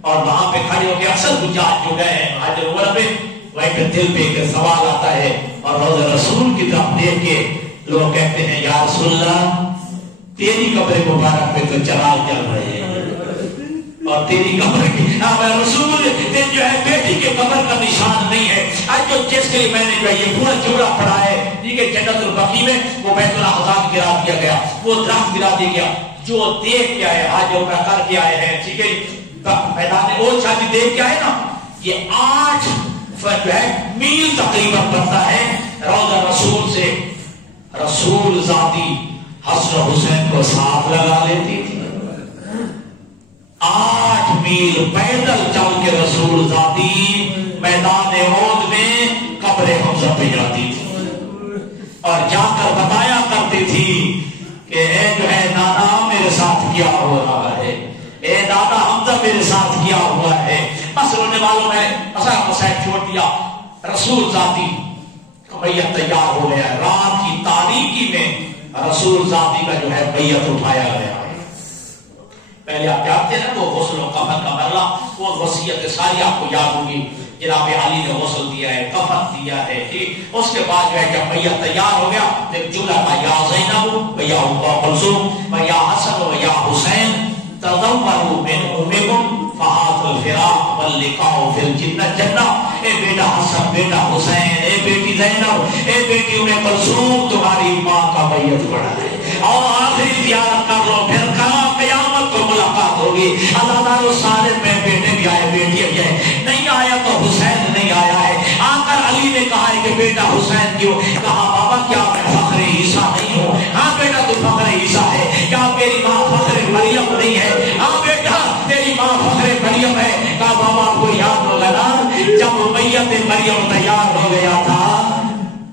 اور وہاں پہ کھڑے ہو کے اکثر حجاج جو گئے ہیں حج عمرہ پہ, وہیں پہ دل پہ ایک سوال آتا ہے اور روضہ رسول کی طرف دیکھ کے لوگ کہتے ہیں یا رسول اللہ تیری قبر مبارک پہ تو چراغ جل رہے ہیں اور تیری قبر کی رسول جو ہے بیٹی کے قبر کا نشان نہیں ہے. آج جو جس کے لیے میں نے جو یہ پورا جملہ پڑھا ہے کہ جنت البقیع میں وہ بیت الاحزان گرا دیا گیا, وہ درخت گرا دیا گیا. جو دیکھ کے آئے آج جو کر کے آئے ہیں, ٹھیک ہے, میدان وہ شادی دیکھ کے آئے نا, یہ 8 جو ہے میل تقریباً بنتا ہے روضہ رسول سے. رسول ذاتی حسن حسین کو ساتھ لگا لیتی تھی. 8 میل پیدل چل کے رسول ذاتی میدان احد میں قبر حمزہ پہ جاتی تھی اور جا کر بتایا کرتی تھی کہ اے جو ہے نانا میرے ساتھ کیا ہو رہا ہے, اے دادا حمزہ میرے ساتھ کیا ہوا ہے. بس رونے والوں نے مسائل چھوڑ دیا. رسول ذاتی میت تیار ہو گیا. رات کی تاریکی میں رسول ذاتی کا جو ہے میت اٹھایا گیا. پہلے آپ جانتے ہیں نا وہ غسل و کفن کا مرلہ, وہ وصیت ساری آپ کو یاد ہوگی. جناب علی نے غسل دیا ہے, کفن دیا ہے, ٹھیک. اس کے بعد جو ہے جب میت تیار ہو گیا ایک جملہ تھا یا زینب و یا ام کلثوم و یا حسن و یا حسین تزوجوا من امکم فہات الفراق واللقاء فی الجنہ. اے بیٹا حسن, بیٹا حسین, اے بیٹی زینب, اے بیٹی ام کلثوم, تمہاری ماں کا میت پڑا ہے اور آخری زیارت کر لو, پھر قیامت کو ملاقات ہوگی. اللہ تعالیٰ سارے میں بیٹے بھی آئے, بیٹی بھی آئے, نہیں آیا تو حسین نہیں آیا ہے. آ کر علی نے کہا ہے کہ بیٹا حسین کیوں؟ کہا بابا کیا میں فخر عیسیٰ نہیں ہوں؟ ہاں بیٹا تو فخر عیسیٰ ہے. کیا میری ماں فخر مریم نہیں ہے؟ ہاں بیٹا تیری ماں فخر مریم ہے. کہا بابا کو یاد ہوگا نا جب میت مریم تیار ہو گیا تھا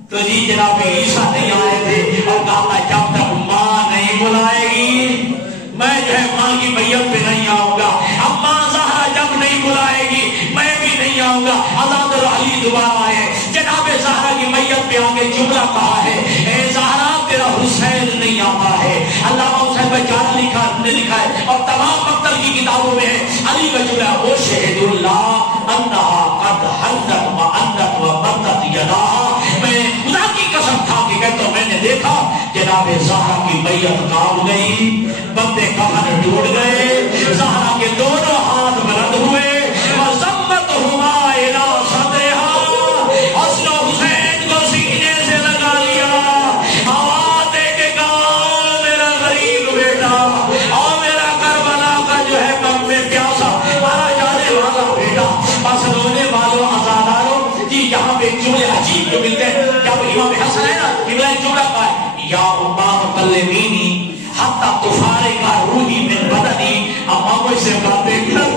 تو جی جناب عیسیٰ نہیں آئے تھے اور کہا جب تک ماں نہیں بلائے گی میں جو ہے ماں کی میت پہ نہیں آؤں گا. اب ماں زہرا جب نہیں بلائے گی میں بھی نہیں آؤں گا. آزاد علی دوبارہ آئے, جناب زہرا کی میت پہ آگے جملہ کہا ہے اے زہرا تیرا حسین نہیں آتا ہے. علامہ حسین بھائی جان لکھا ہے اور تمام مکتب کی کتابوں میں ہے. علی کا جملہ او شہید اللہ انہا قد حنت و انت و مدت یداہا, میں خدا کی قسم کھا کے کہتا ہوں میں نے دیکھا جناب زہرا کی میت کام گئی, بندے کفن ٹوٹ گئے, زہرا کے دونوں ہاتھ بلند ہوئے, وَزَمَّتْهُمَا إِلَىٰ صَدْرِهَا, حسن و حسین کو سینے سے لگا لیا, آواز دے کے کہا میرا غریب بیٹا اور میرا کربلا کا جو ہے غم میں پیاسا مارا جانے والا بیٹا. بس رونے والوں آزاداروں جی یہاں پہ جملے عجیب جو ملتے ہیں. جب امام حسن ہے نا ابراہیم جملہ کا ہے یا امام کلمینی حتی تفارق روحی من بدنی, اما مجھ سے باتیں کر,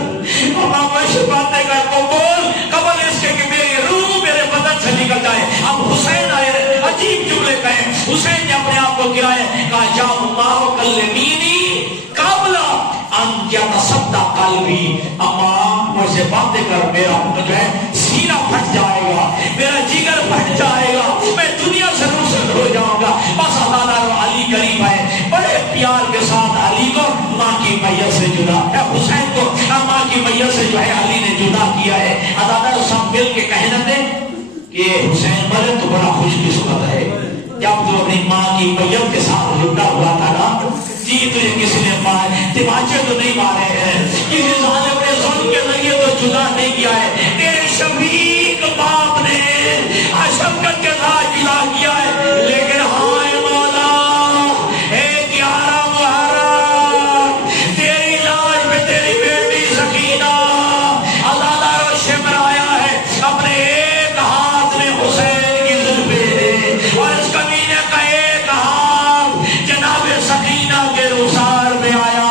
اما مجھ سے باتیں کر, قبول قبل اس کے کہ میری روح میرے بدن سے نکل جائے. اب حسین آئے, عجیب جملے کہیں. حسین نے اپنے آپ کو گرائے, کہا یا امام کلمینی قبل ان یتصدق قلبی, اما مجھ سے باتیں کر, میرا جو ہے سینہ پھٹ جائے گا, میرا جگر پھٹ جائے گا, میں دنیا سے رخصت ہو جاؤں گا. بس اللہ علی قریب آئے, بڑے پیار کے ساتھ علی کو ماں کی میت سے جدا, حسین کو ماں کی میت سے جو ہے علی نے جدا کیا ہے. اللہ سب مل کے کہنے دیں کہ حسین مرے تو بڑا خوش قسمت ہے. جب تو اپنی ماں کی میت کے ساتھ جدا ہوا تھا نا جی, تجھے کسی نے تماچے تو نہیں مارے ہیں, کسی ظالم نے ظلم کے ذریعے تو جدا نہیں کیا ہے. تیرے شفیق باپ نے شفقت کے ساتھ جدا کیا ہے, لیکن ہائے مولا ایک 11 محرم تیری لاش پہ تیری بیٹی سکینہ آزادار و شمر آیا ہے, اپنے ایک ہاتھ میں حسین کی زلفیں اور اس کمینے کا ایک ہاتھ جناب سکینہ کے رخسار میں آیا.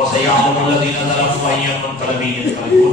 وسيعلم الذين ظلموا أي منقلب ينقلبون